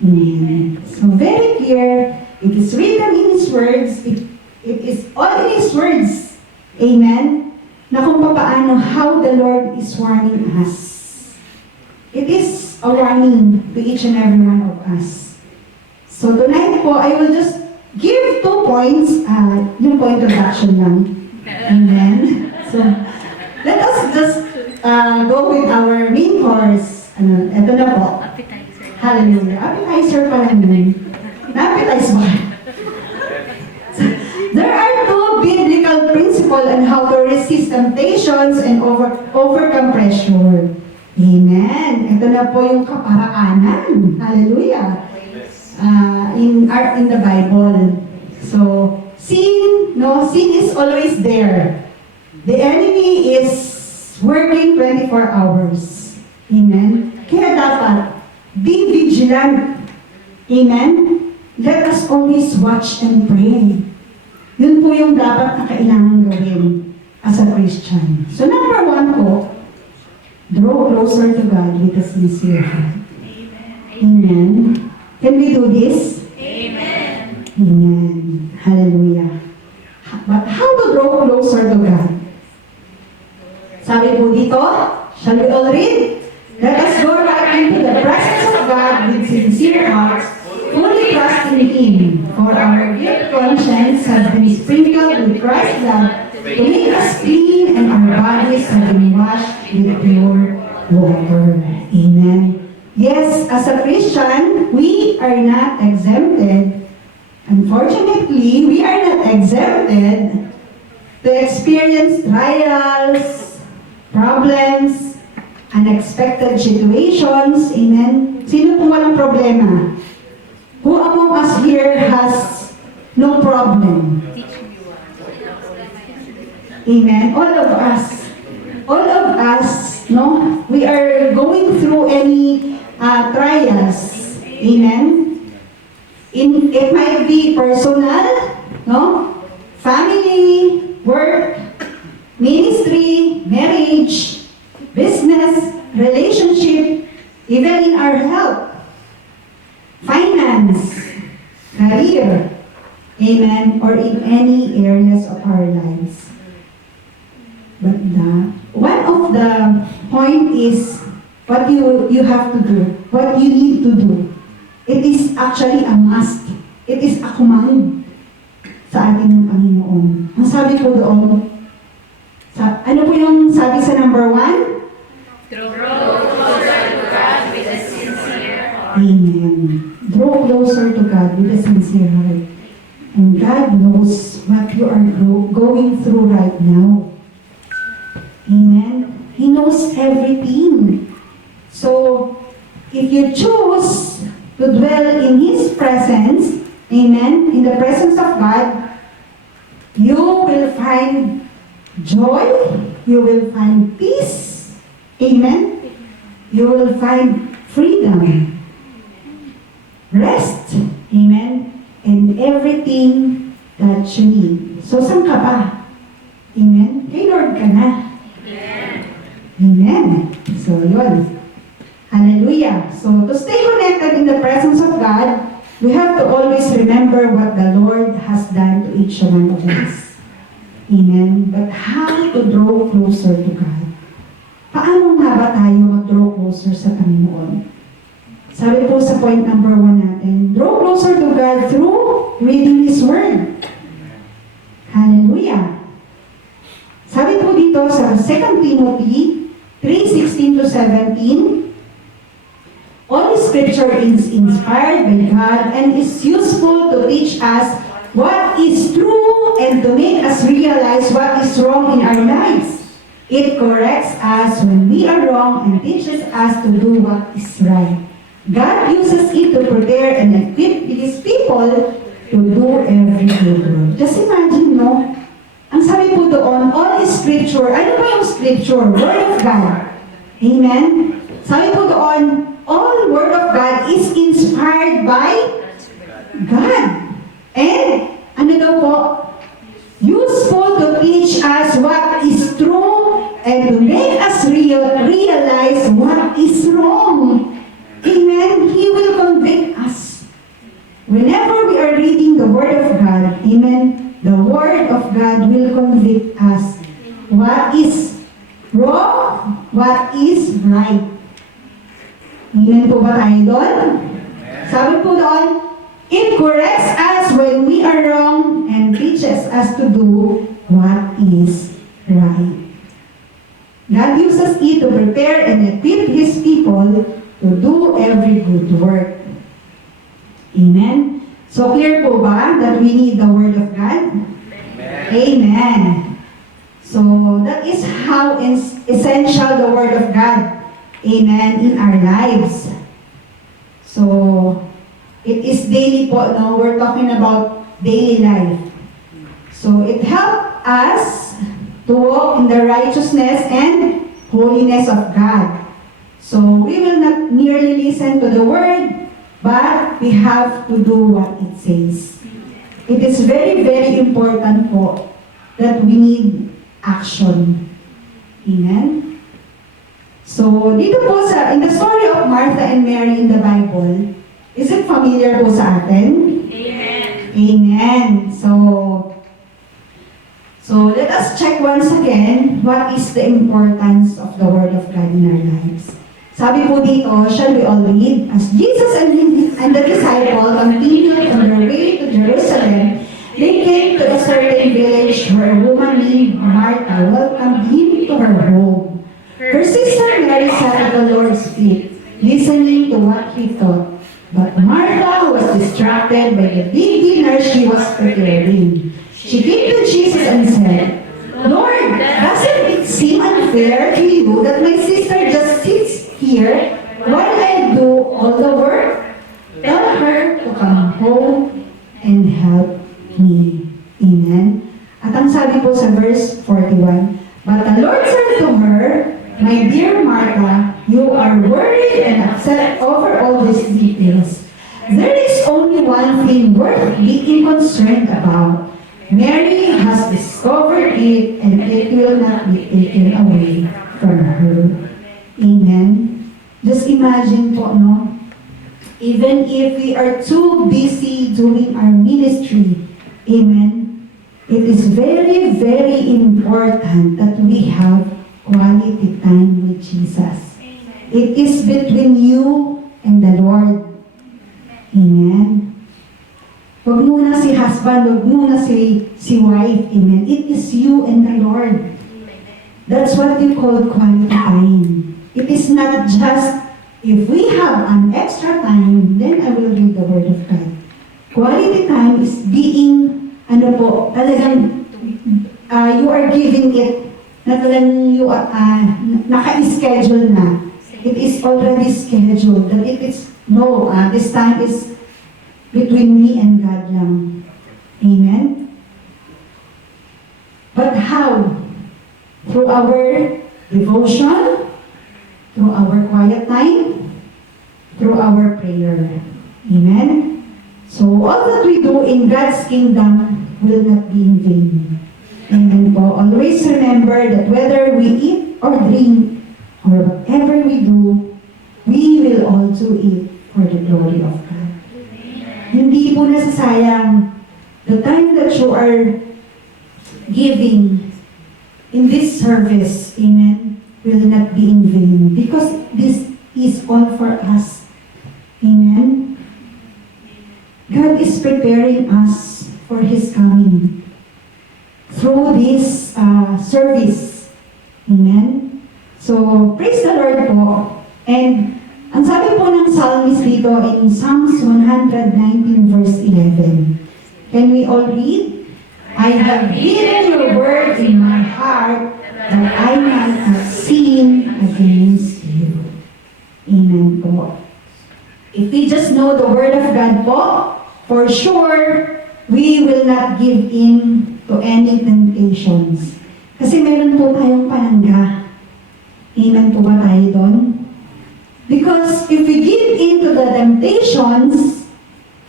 Amen. So very clear, it is written in His words, it is all in His words. Amen? Na kung paano, how the Lord is warning us. It is a warning to each and every one of us. So tonight po, I will just give 2 points, yung po introduction lang. Amen? So, let us just go with our main course. Ito na po. Appetizer. Hallelujah. Appetizer pa lang yun. Na-appetize ba? There are 2 biblical principles on how to resist temptations and overcome pressure. Amen. Ito na po yung kaparaanan. Hallelujah. In the Bible. So, sin is always there. The enemy is working 24 hours. Amen. Kaya dapat, be vigilant. Amen. Let us always watch and pray. Yun po yung dapat na kailangan gawin as a Christian. So number 1 po, draw closer to God with a sincere heart. Amen. Can we do this? Amen. Amen. Hallelujah. But how to draw closer to God? Sabi po dito, shall we all read? Let us go right into the presence of God with sincere hearts, fully trusting Him, for our guilt conscience has been sprinkled with Christ's blood to make us clean, and our bodies have been washed with pure water. Amen. Yes, as a Christian, we are not exempted. Unfortunately, we are not exempted to experience trials, problems, unexpected situations. Amen. Sino po walang problema? Who among us here has no problem? Amen. All of us, no? We are going through any trials. Amen. It might be personal, no? Family, work, ministry, marriage, business, relationship, even in our health, finance, career, amen, or in any areas of our lives. But one of the point is what you have to do, what you need to do. It is actually a must. It is a command sa ating Panginoon. Ang sabi ko doon, ano po yung sabi sa number 1? Draw closer to God with a sincere heart. Amen. Draw God with a sincere heart. And God knows what you are going through right now. Amen? He knows everything. So, if you choose to dwell in His presence, amen, in the presence of God, you will find joy, you will find peace, amen, you will find freedom, rest, amen, and everything that you need. So, saan ka ba? Amen? Kay Lord ka na. Amen. So, yun. Hallelujah. So, to stay connected in the presence of God, we have to always remember what the Lord has done to each one of us. Amen. But how to draw closer to God? Paano nga ba tayo mag-draw closer sa Panginoon? Sabi po sa point number 1 natin, draw closer to God through reading His Word. Hallelujah. Sabi po dito sa 2 Timothy 3:16-17, all Scripture is inspired by God and is useful to teach us what is true and to make us realize what is wrong in our lives. It corrects us when we are wrong and teaches us to do what is right. God uses it to prepare and equip His people to do every good work. Just imagine, no? Ang sabi po doon, all Scripture, ano ba yung Scripture? Word of God. Amen? Sabi po doon, all Word of God is inspired by God. And, ano daw po? Useful to teach us what is true and to make us realize what is wrong. Amen? He will convict us. Whenever we are reading the Word of God, amen, the Word of God will convict us what is wrong, what is right. Amen po ba tayo doon? Sabi po doon, it corrects us when we are wrong and teaches us to do what is right. God uses it to prepare and equip His people to do every good work. Amen? So clear po ba that we need the Word of God? Amen. So that is how essential the Word of God, amen, in our lives. So it is daily po, no? We're talking about daily life. So it helps us to walk in the righteousness and holiness of God. So we will not merely listen to the Word, but we have to do what it says. It is very, very important po that we need action. Amen? So, dito po in the story of Martha and Mary in the Bible, is it familiar po sa atin? Amen. Amen. So let us check once again what is the importance of the Word of God in our lives. Sabi po dito, shall we all read? As Jesus and the disciple continued on their way to Jerusalem, they came to a certain village where a woman named Martha welcomed him to her home. Her sister Mary sat at the Lord's feet, listening to what he taught. But Martha was distracted by the big dinner she was preparing. She came to Jesus and said, Lord, doesn't it seem unfair to you that my sister just sits here while I do all the work? Tell her to come home and help me. Amen. At ang sabi po sa verse 41, but the Lord said to her, my dear Martha, you are worried and upset over all these details. There is only one thing worth being concerned about. Mary has discovered it and it will not be taken away from her. Amen. Just imagine po, no? Even if we are too busy doing our ministry, amen, it is very, very important that we have quality time with Jesus. It is between you and the Lord. Amen. Huwag muna si husband, huwag muna si wife. Amen. It is you and the Lord. That's what you call quality time. It is not just, if we have an extra time, then I will read the Word of God. Quality time is being, talagang you are giving it, na talagang naka-schedule na. It is already scheduled. That it is, this time is between me and God lang. Amen? But how? Through our devotion, through our quiet time, through our prayer. Amen? So all that we do in God's kingdom will not be in vain. Amen po. Always remember that whether we eat or drink, or whatever we do, we will also eat for the glory of God. Hindi po nasasayang the time that you are giving in this service, amen, will not be in vain because this is all for us. Amen. God is preparing us for His coming through this service. Amen. So, praise the Lord po. And ang sabi po ng psalmist dito in Psalms 119 verse 11. Can we all read? I have hidden your word in my heart that I might not sin against you. Amen po. If we just know the word of God po, for sure, we will not give in to any temptations. Kasi meron po tayong panangga. Amen po ba tayo doon? Because if we give in to the temptations,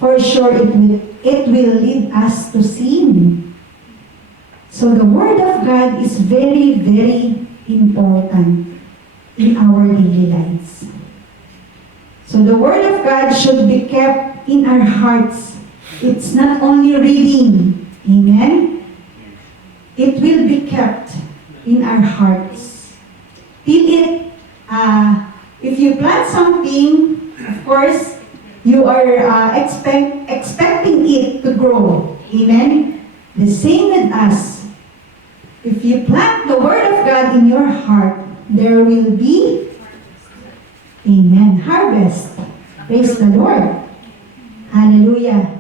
for sure it will lead us to sin. So the Word of God is very, very important in our daily lives. So the Word of God should be kept in our hearts. It's not only reading. Amen? It will be kept in our hearts. Till it, if you plant something, of course, you are expecting it to grow. Amen? The same with us. If you plant the Word of God in your heart, there will be, amen, harvest. Praise the Lord. Hallelujah.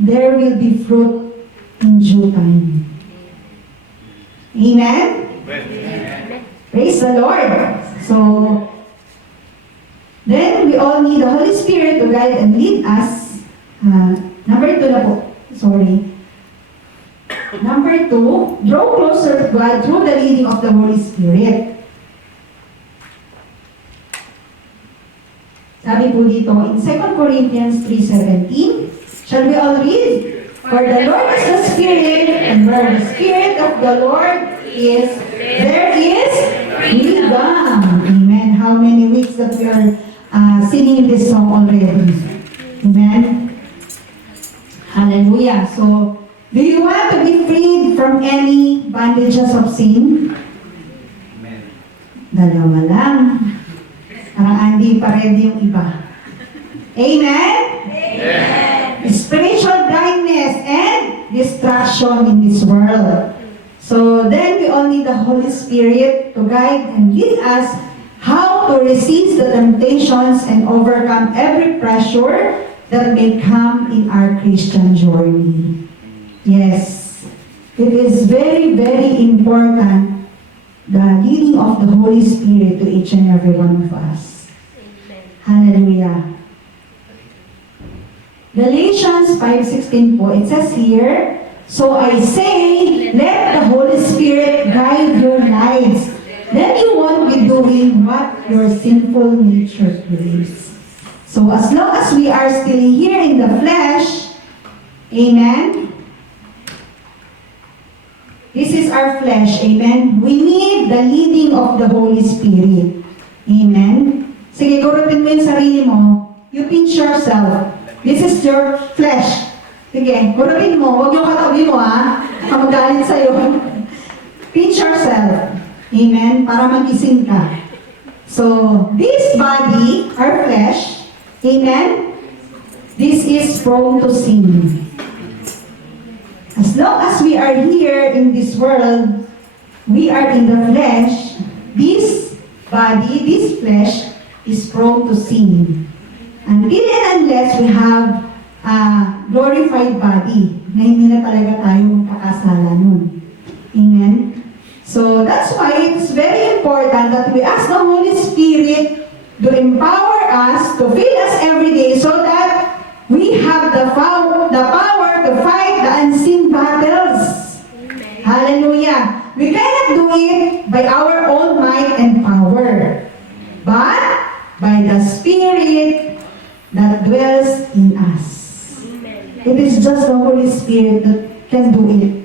There will be fruit in due time. Amen? Praise the Lord. So, then we all need the Holy Spirit to guide and lead us. Number 2 na po. Sorry. Number 2, draw closer to God through the leading of the Holy Spirit. Sabi po dito in 2 Corinthians 3:17, shall we all read? For the Lord is the Spirit, and where the Spirit of the Lord is, there is freedom. Amen. How many weeks that we are singing this song already? Amen. Hallelujah. So, do you want to be freed from any bondages of sin? Amen. Dalawa lang. Parang hindi pa ready yung iba. Amen? Amen. Spiritual blindness and distraction in this world. So then we all need the Holy Spirit to guide and lead us how to resist the temptations and overcome every pressure that may come in our Christian journey. Yes, it is very, very important, the leading of the Holy Spirit to each and every one of us. Hallelujah. Galatians 5:16 po, it says here, so I say, let the Holy Spirit guide your lives. Then you won't be doing what your sinful nature craves. So as long as we are still here in the flesh, amen? This is our flesh, amen? We need the leading of the Holy Spirit. Amen? Sige, gurutin mo yung sarili mo. You pinch yourself. This is your flesh. Sige, gurutin mo. Huwag yung katabi mo, ha? Kamagalit sa'yo. Pinch yourself. Amen? Para magising ka. So, this body, our flesh, amen? This is prone to sin. As long as we are here in this world, we are in the flesh, this body, this flesh, is prone to sin. Until and unless we have glorified body, na hindi na talaga tayo magkakasala nun. Amen? So, that's why it's very important that we ask the Holy Spirit to empower us, to fill us every day so that we have the power to fight the unseen battles. Hallelujah. We cannot do it by our own might and power, but by the Spirit that dwells in us. It is just the Holy Spirit that can do it.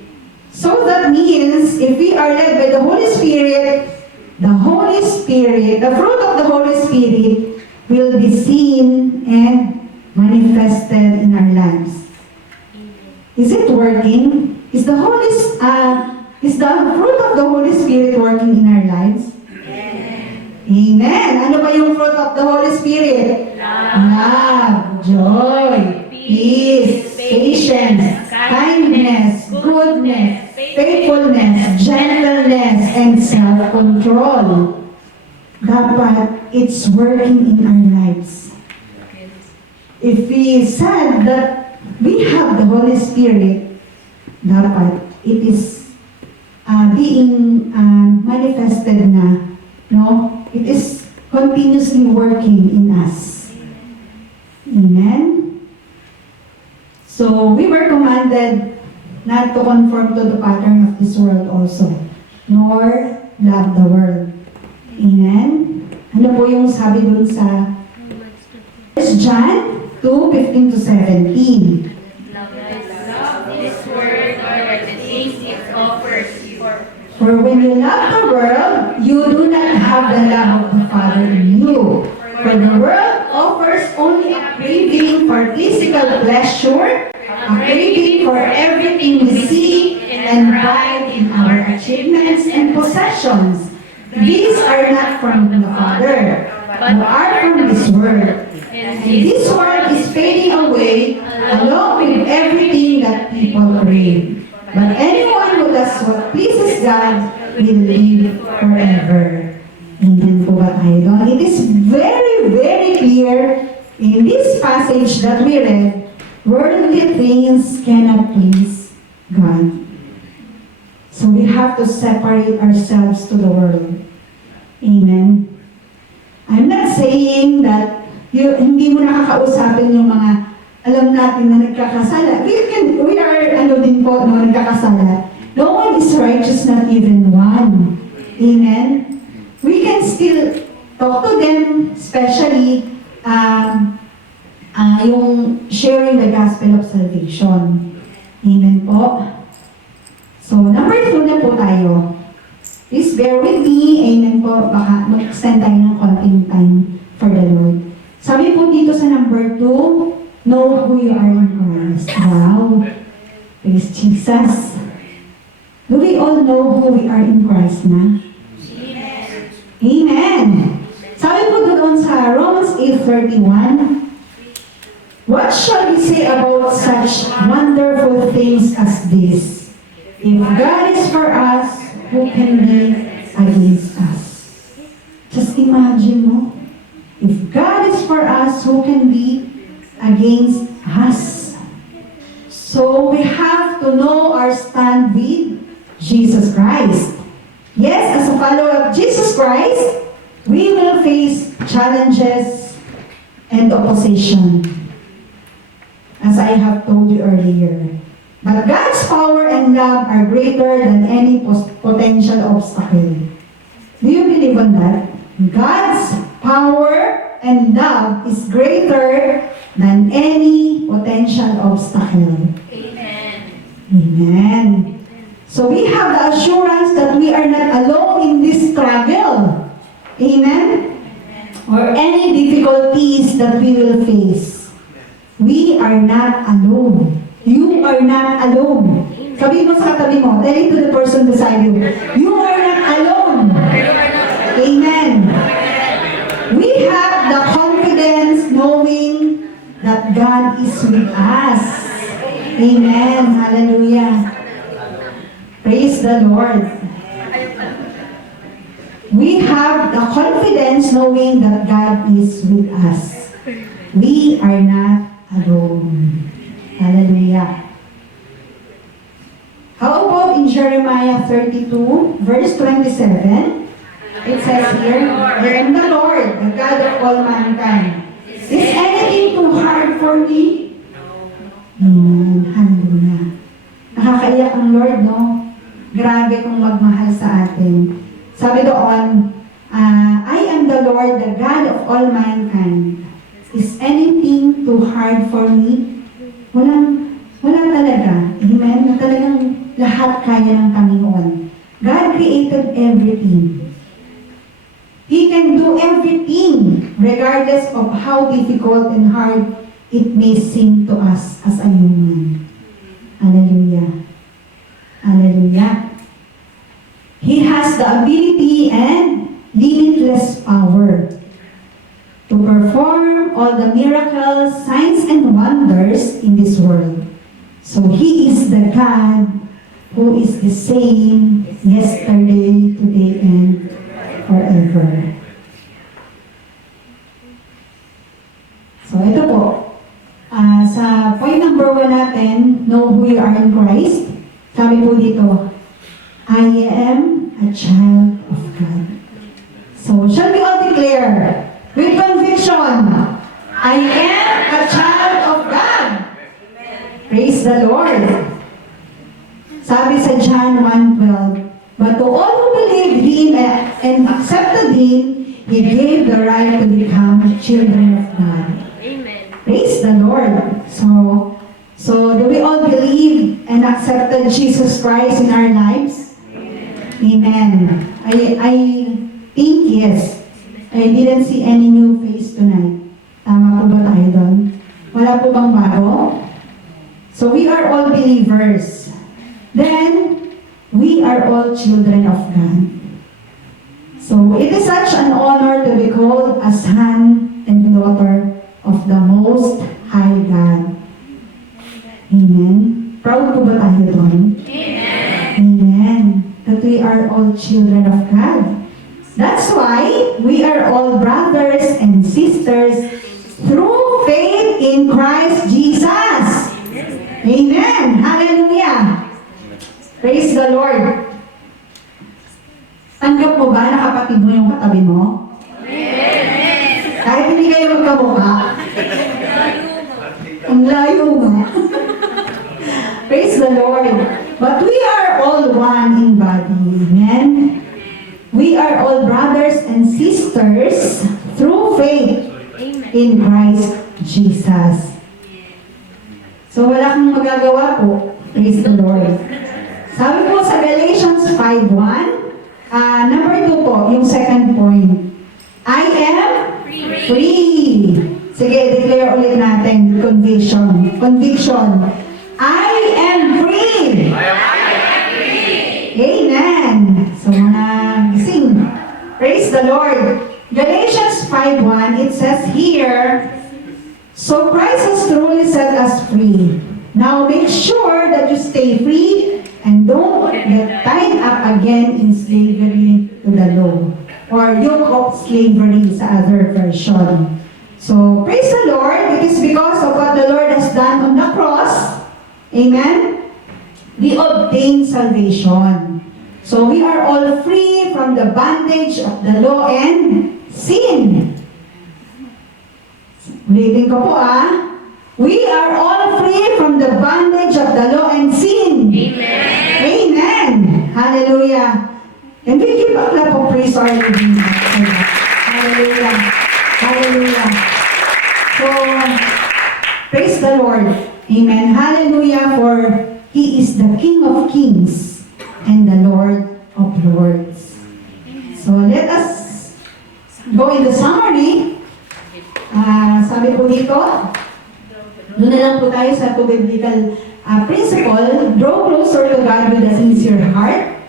So that means, if we are led by the Holy Spirit, the fruit of the Holy Spirit will be seen and manifested in our lives. Is it working? Is the fruit of the Holy Spirit working in our lives? Amen. Ano ba yung fruit of the Holy Spirit? Love, joy, peace, patience, kindness, goodness, faithfulness, gentleness, and self-control. Dapat it's working in our lives. If we said that we have the Holy Spirit, dapat it is being manifested na, no? It is continuously working in us. Amen? So, we were commanded not to conform to the pattern of this world also, nor love the world. Amen? Ano po yung sabi dun sa 1 John 2:15 to 17? This word or the things it offers For when you love the world, you do not have the love of the Father in you. For the world offers only a craving for physical pleasure, a craving for everything we see, and pride in our achievements and possessions. These are not from the Father, but are from this world. And this world is fading away along with everything that people crave. But anyone who does what pleases God will live forever. Amen po ba tayo doon? It is very, very clear in this passage that we read, worldly things cannot please God. So we have to separate ourselves to the world. Amen. I'm not saying that hindi mo nakakausapin yung mga alam natin na nagkakasala. We are, din po, no, nagkakasala. No one is righteous, not even one. Amen? We can still talk to them, especially yung sharing the gospel of salvation. Amen po? So, number 2 na po tayo. Please bear with me. Amen po. Baka mag-extend tayo ng konting time for the Lord. Sabi po dito sa number 2, know who you are in Christ. Wow. Praise Jesus. Do we all know who we are in Christ na? Amen. Sabi po doon sa Romans 8:31, what shall we say about such wonderful things as this? If God is for us, who can be against us? Just imagine, no? If God is for us, who can be against us? So we have to know our stand with Jesus Christ. Yes, as a follower of Jesus Christ, we will face challenges and opposition, as I have told you earlier. But God's power and love are greater than any potential obstacle. Do you believe on that? God's power and love is greater than any potential obstacle. Amen. Amen. So we have the assurance that we are not alone in this struggle. Amen? Or any difficulties that we will face. We are not alone. You are not alone. Sabi mo sa katabi mo, tell it to the person beside you, you are not alone. Amen. We have the confidence knowing that God is with us. Amen. Hallelujah. Praise the Lord. We have the confidence knowing that God is with us. We are not alone. Hallelujah. How about in Jeremiah 32, verse 27? It says here, I am the Lord, the God of all mankind. Is anything too hard for me? Amen. Hallelujah. Nakakaiyak ang Lord, no? Grabe kung magmahal sa atin. Sabi doon, I am the Lord, the God of all mankind. Is anything too hard for me? Wala talaga. Amen? Na talagang lahat kaya ng Panginoon. God created everything. He can do everything regardless of how difficult and hard it may seem to us as a human. Hallelujah. Hallelujah. He has the ability and limitless power to perform all the miracles, signs, and wonders in this world. So He is the God who is the same yesterday, today, and forever. So ito po, sa point number 1 natin, know who you are in Christ. Sabi po dito, I am a child of God. So, shall we all declare with conviction, I am a child of God. Praise the Lord. Sabi sa John 1:12, but to all who believed Him and accepted Him, He gave the right to become children of God. Amen. Praise the Lord. So do we all believe and accepted Jesus Christ in our lives? Amen. I think yes. I didn't see any new face tonight. Tama po ba tayo doon? Wala po bang bago? So we are all believers. Then, we are all children of God. So it is such an honor to be called a son and daughter of the Most High God. Amen. Proud po ba tayo doon? Amen. Amen. That we are all children of God. That's why we are all brothers and sisters through faith in Christ Jesus. Amen. Hallelujah. Praise the Lord. Tanggap mo ba na kapatid mo yung katabi mo? Kahit hindi kayo magkamukha. Ang layo nga. Praise the Lord. But we are all one in body. Amen. We are all brothers and sisters through faith in Christ Jesus. So wala kang magagawa po. Praise the Lord. Sabi po sa Galatians 5:1, number 2 po, yung second point. I am free. Sige, declare ulit natin. Conviction. I am free. Amen. So mga gising. Praise the Lord. Galatians 5:1, it says here, so Christ has truly set us free. Now make sure that you stay free and don't get tied up again in slavery to the law or yoke of slavery sa other version. So praise the Lord. It is because of what the Lord has done on the cross. Amen. We obtain salvation. So we are all free from the bondage of the law and sin. Ulitin ko po We are all free from the bondage of the law and sin. Amen. Amen. Hallelujah. And we give a clap of praise to our Redeemer. Hallelujah. Hallelujah. So, praise the Lord. Amen. Hallelujah, for He is the King of Kings and the Lord of Lords. So, let us go in the summary. Sabi po dito, doon na lang po tayo sa two biblical principle. Draw closer to God with a sincere heart.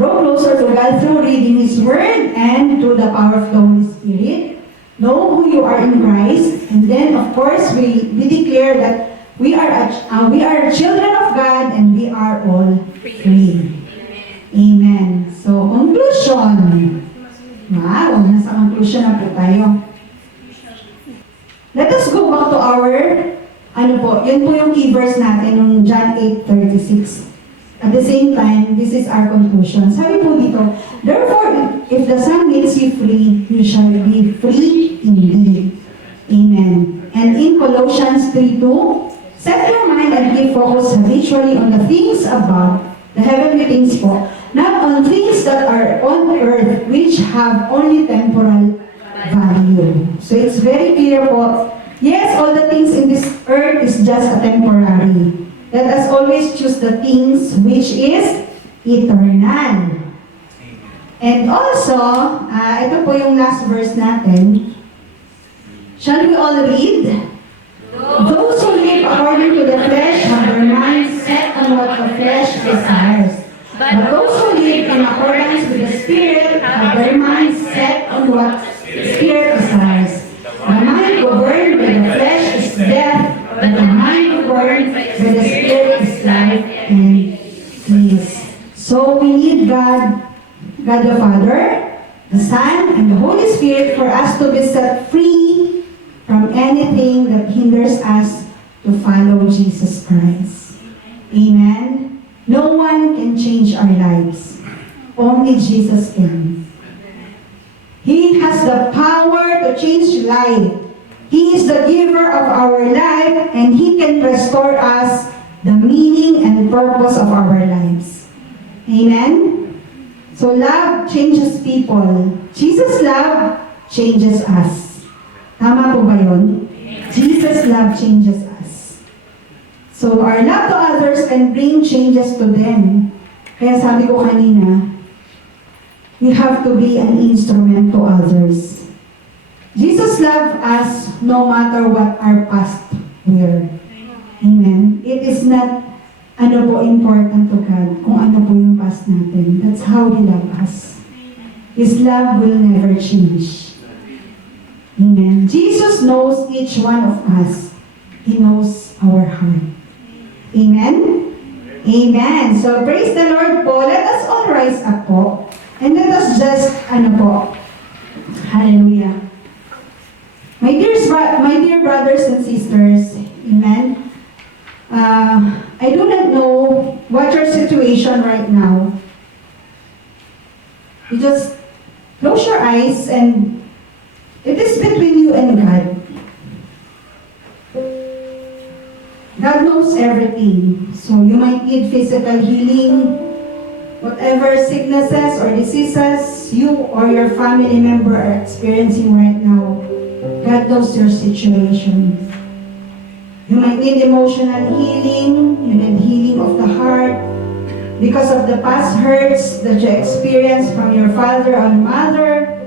Draw closer to God through reading His Word and through the power of the Holy Spirit. Know who you are in Christ. And then, of course, we declare that we are children of God and we are all free. Amen. So, conclusion. Wow, nasa conclusion na po tayo. Let us go back to our, yun po yung key verse natin, yung John 8:36. At the same time, this is our conclusion. Sabi po dito, therefore, if the Son makes you free, you shall be free indeed. Amen. And in Colossians 3:2, set your mind and keep focus habitually on the things above, the heavenly things po, not on things that are on earth, which have only temporal value. So it's very clear po, yes, all the things in this earth is just a temporary. Let us always choose the things which is eternal. And also, ito po yung last verse natin. Shall we all read? Those who live according to the flesh have their minds set on what the flesh desires. But those who live in accordance with the Spirit have their minds set on what the Spirit desires. The mind governed by the flesh is death, but the mind governed by the Spirit is life and peace. So we need God the Father, the Son, and the Holy Spirit for us to be set free from anything that hinders us to follow Jesus Christ. Amen. No one can change our lives. Only Jesus can. He has the power to change life. He is the giver of our life, and He can restore us the meaning and purpose of our lives. Amen? So love changes people. Jesus' love changes us. Tama po ba yun? Jesus' love changes us. So our love to others can bring changes to them. Kaya sabi ko kanina, we have to be an instrument to others. Jesus loved us no matter what our past were. Amen. It is not important to God kung ano po yung past natin. That's how He loved us. His love will never change. Amen. Jesus knows each one of us. He knows our heart. Amen? Amen. So praise the Lord po. Let us all rise up po. And let us just, hallelujah. My dear brothers and sisters, amen. I do not know what your situation right now. You just close your eyes and it is between you and God. God knows everything. So you might need physical healing, whatever sicknesses or diseases you or your family member are experiencing right now. God knows your situation. You might need emotional healing, you need healing of the heart because of the past hurts that you experienced from your father or mother,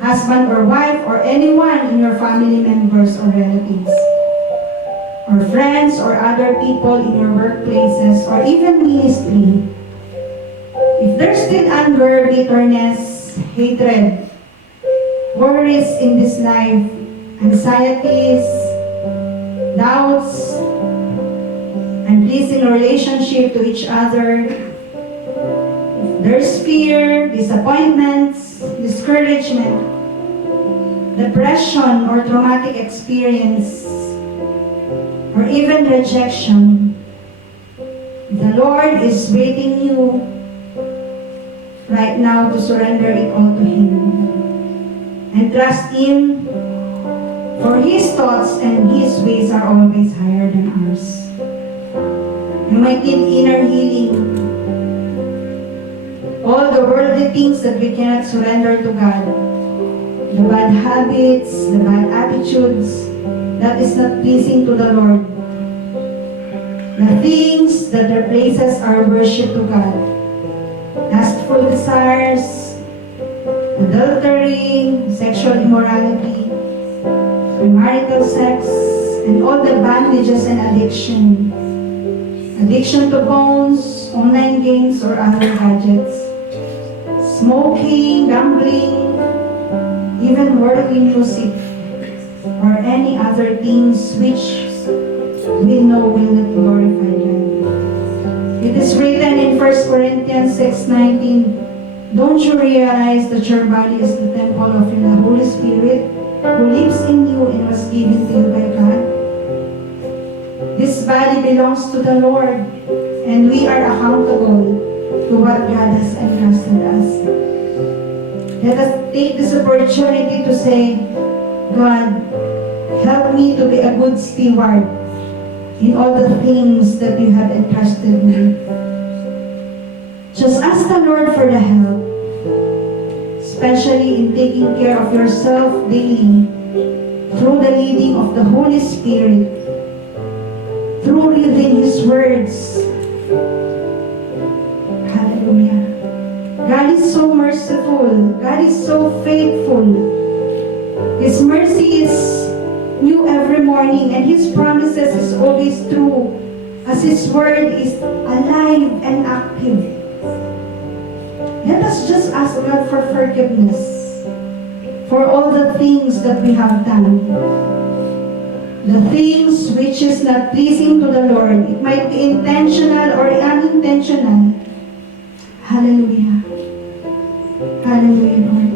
husband or wife, or anyone in your family members or relatives, or friends or other people in your workplaces, or even ministry. If there's still anger, bitterness, hatred, worries in this life, anxieties, doubts, unpleasing relationship to each other, if there's fear, disappointments, discouragement, depression or traumatic experience, or even rejection, the Lord is waiting you right now to surrender it all to Him and trust Him, for His thoughts and His ways are always higher than ours. You might need inner healing. All the worldly things that we cannot surrender to God, the bad habits, the bad attitudes, that is not pleasing to the Lord. The things that replaces our worship to God. Lustful desires, adultery, sexual immorality, premarital sex, and all the bondages and addiction. Addiction to phones, online games, or other gadgets. Smoking, gambling, even worldly music, or any other things which we know will not glorify God. It is written in 1 Corinthians 6:19, don't you realize that your body is the temple of the Holy Spirit who lives in you and was given to you by body belongs to the Lord, and we are accountable to what God has entrusted us. Let us take this opportunity to say, God, help me to be a good steward in all the things that you have entrusted me. Just ask the Lord for the help, especially in taking care of yourself daily through the leading of the Holy Spirit, through reading His words. Hallelujah. God is so merciful. God is so faithful. His mercy is new every morning, and His promises is always true, as His word is alive and active. Let us just ask God for forgiveness for all the things that we have done. The things which is not pleasing to the Lord. It might be intentional or unintentional. Hallelujah. Hallelujah, Lord.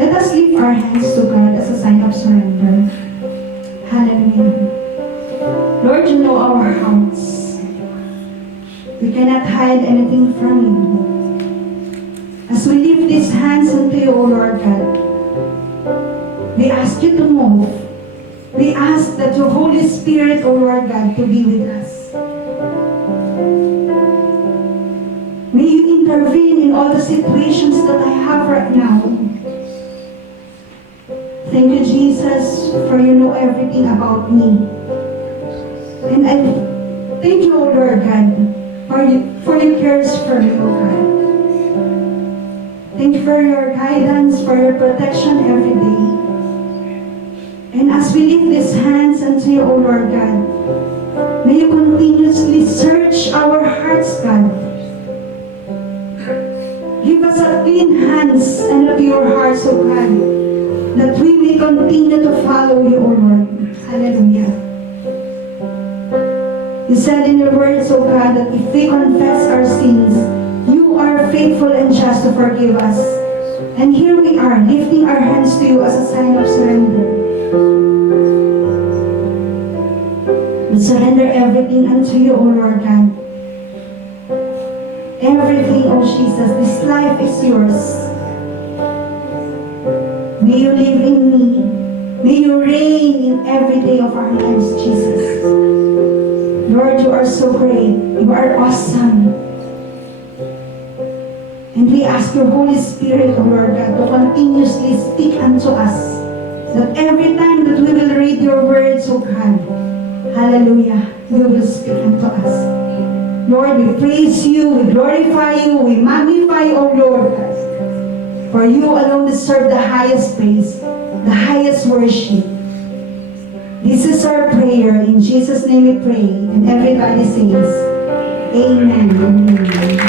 Let us lift our hands to God as a sign of surrender. Hallelujah. Lord, you know our hearts. We cannot hide anything from you. As we lift these hands unto you, O Lord God, we ask you to move. We ask that your Holy Spirit, O Lord God, to be with us. May you intervene in all the situations that I have right now. Thank you, Jesus, for you know everything about me. And I thank you, O Lord God, for your cares for me, O God. Thank you for your guidance, for your protection every day. And as we lift these hands unto you, O Lord God, may you continuously search our hearts, God. Give us a clean hands and a pure hearts, O God, that we may continue to follow you, O Lord. Hallelujah. You said in your words, O God, that if we confess our sins, you are faithful and just to forgive us. And here we are, lifting our hands to you as a sign of surrender. We surrender everything unto you, O Lord God. Everything, O Jesus, this life is yours. May you live in me. May you reign in every day of our lives, Jesus. Lord, you are so great. You are awesome. And we ask your Holy Spirit, O Lord God, to continuously speak unto us. That every time that we will read your words, O God, hallelujah, you will speak unto us. Lord, we praise you, we glorify you, we magnify you, O Lord God. For you alone deserve the highest praise, the highest worship. This is our prayer. In Jesus' name we pray. And everybody says, Amen. Amen.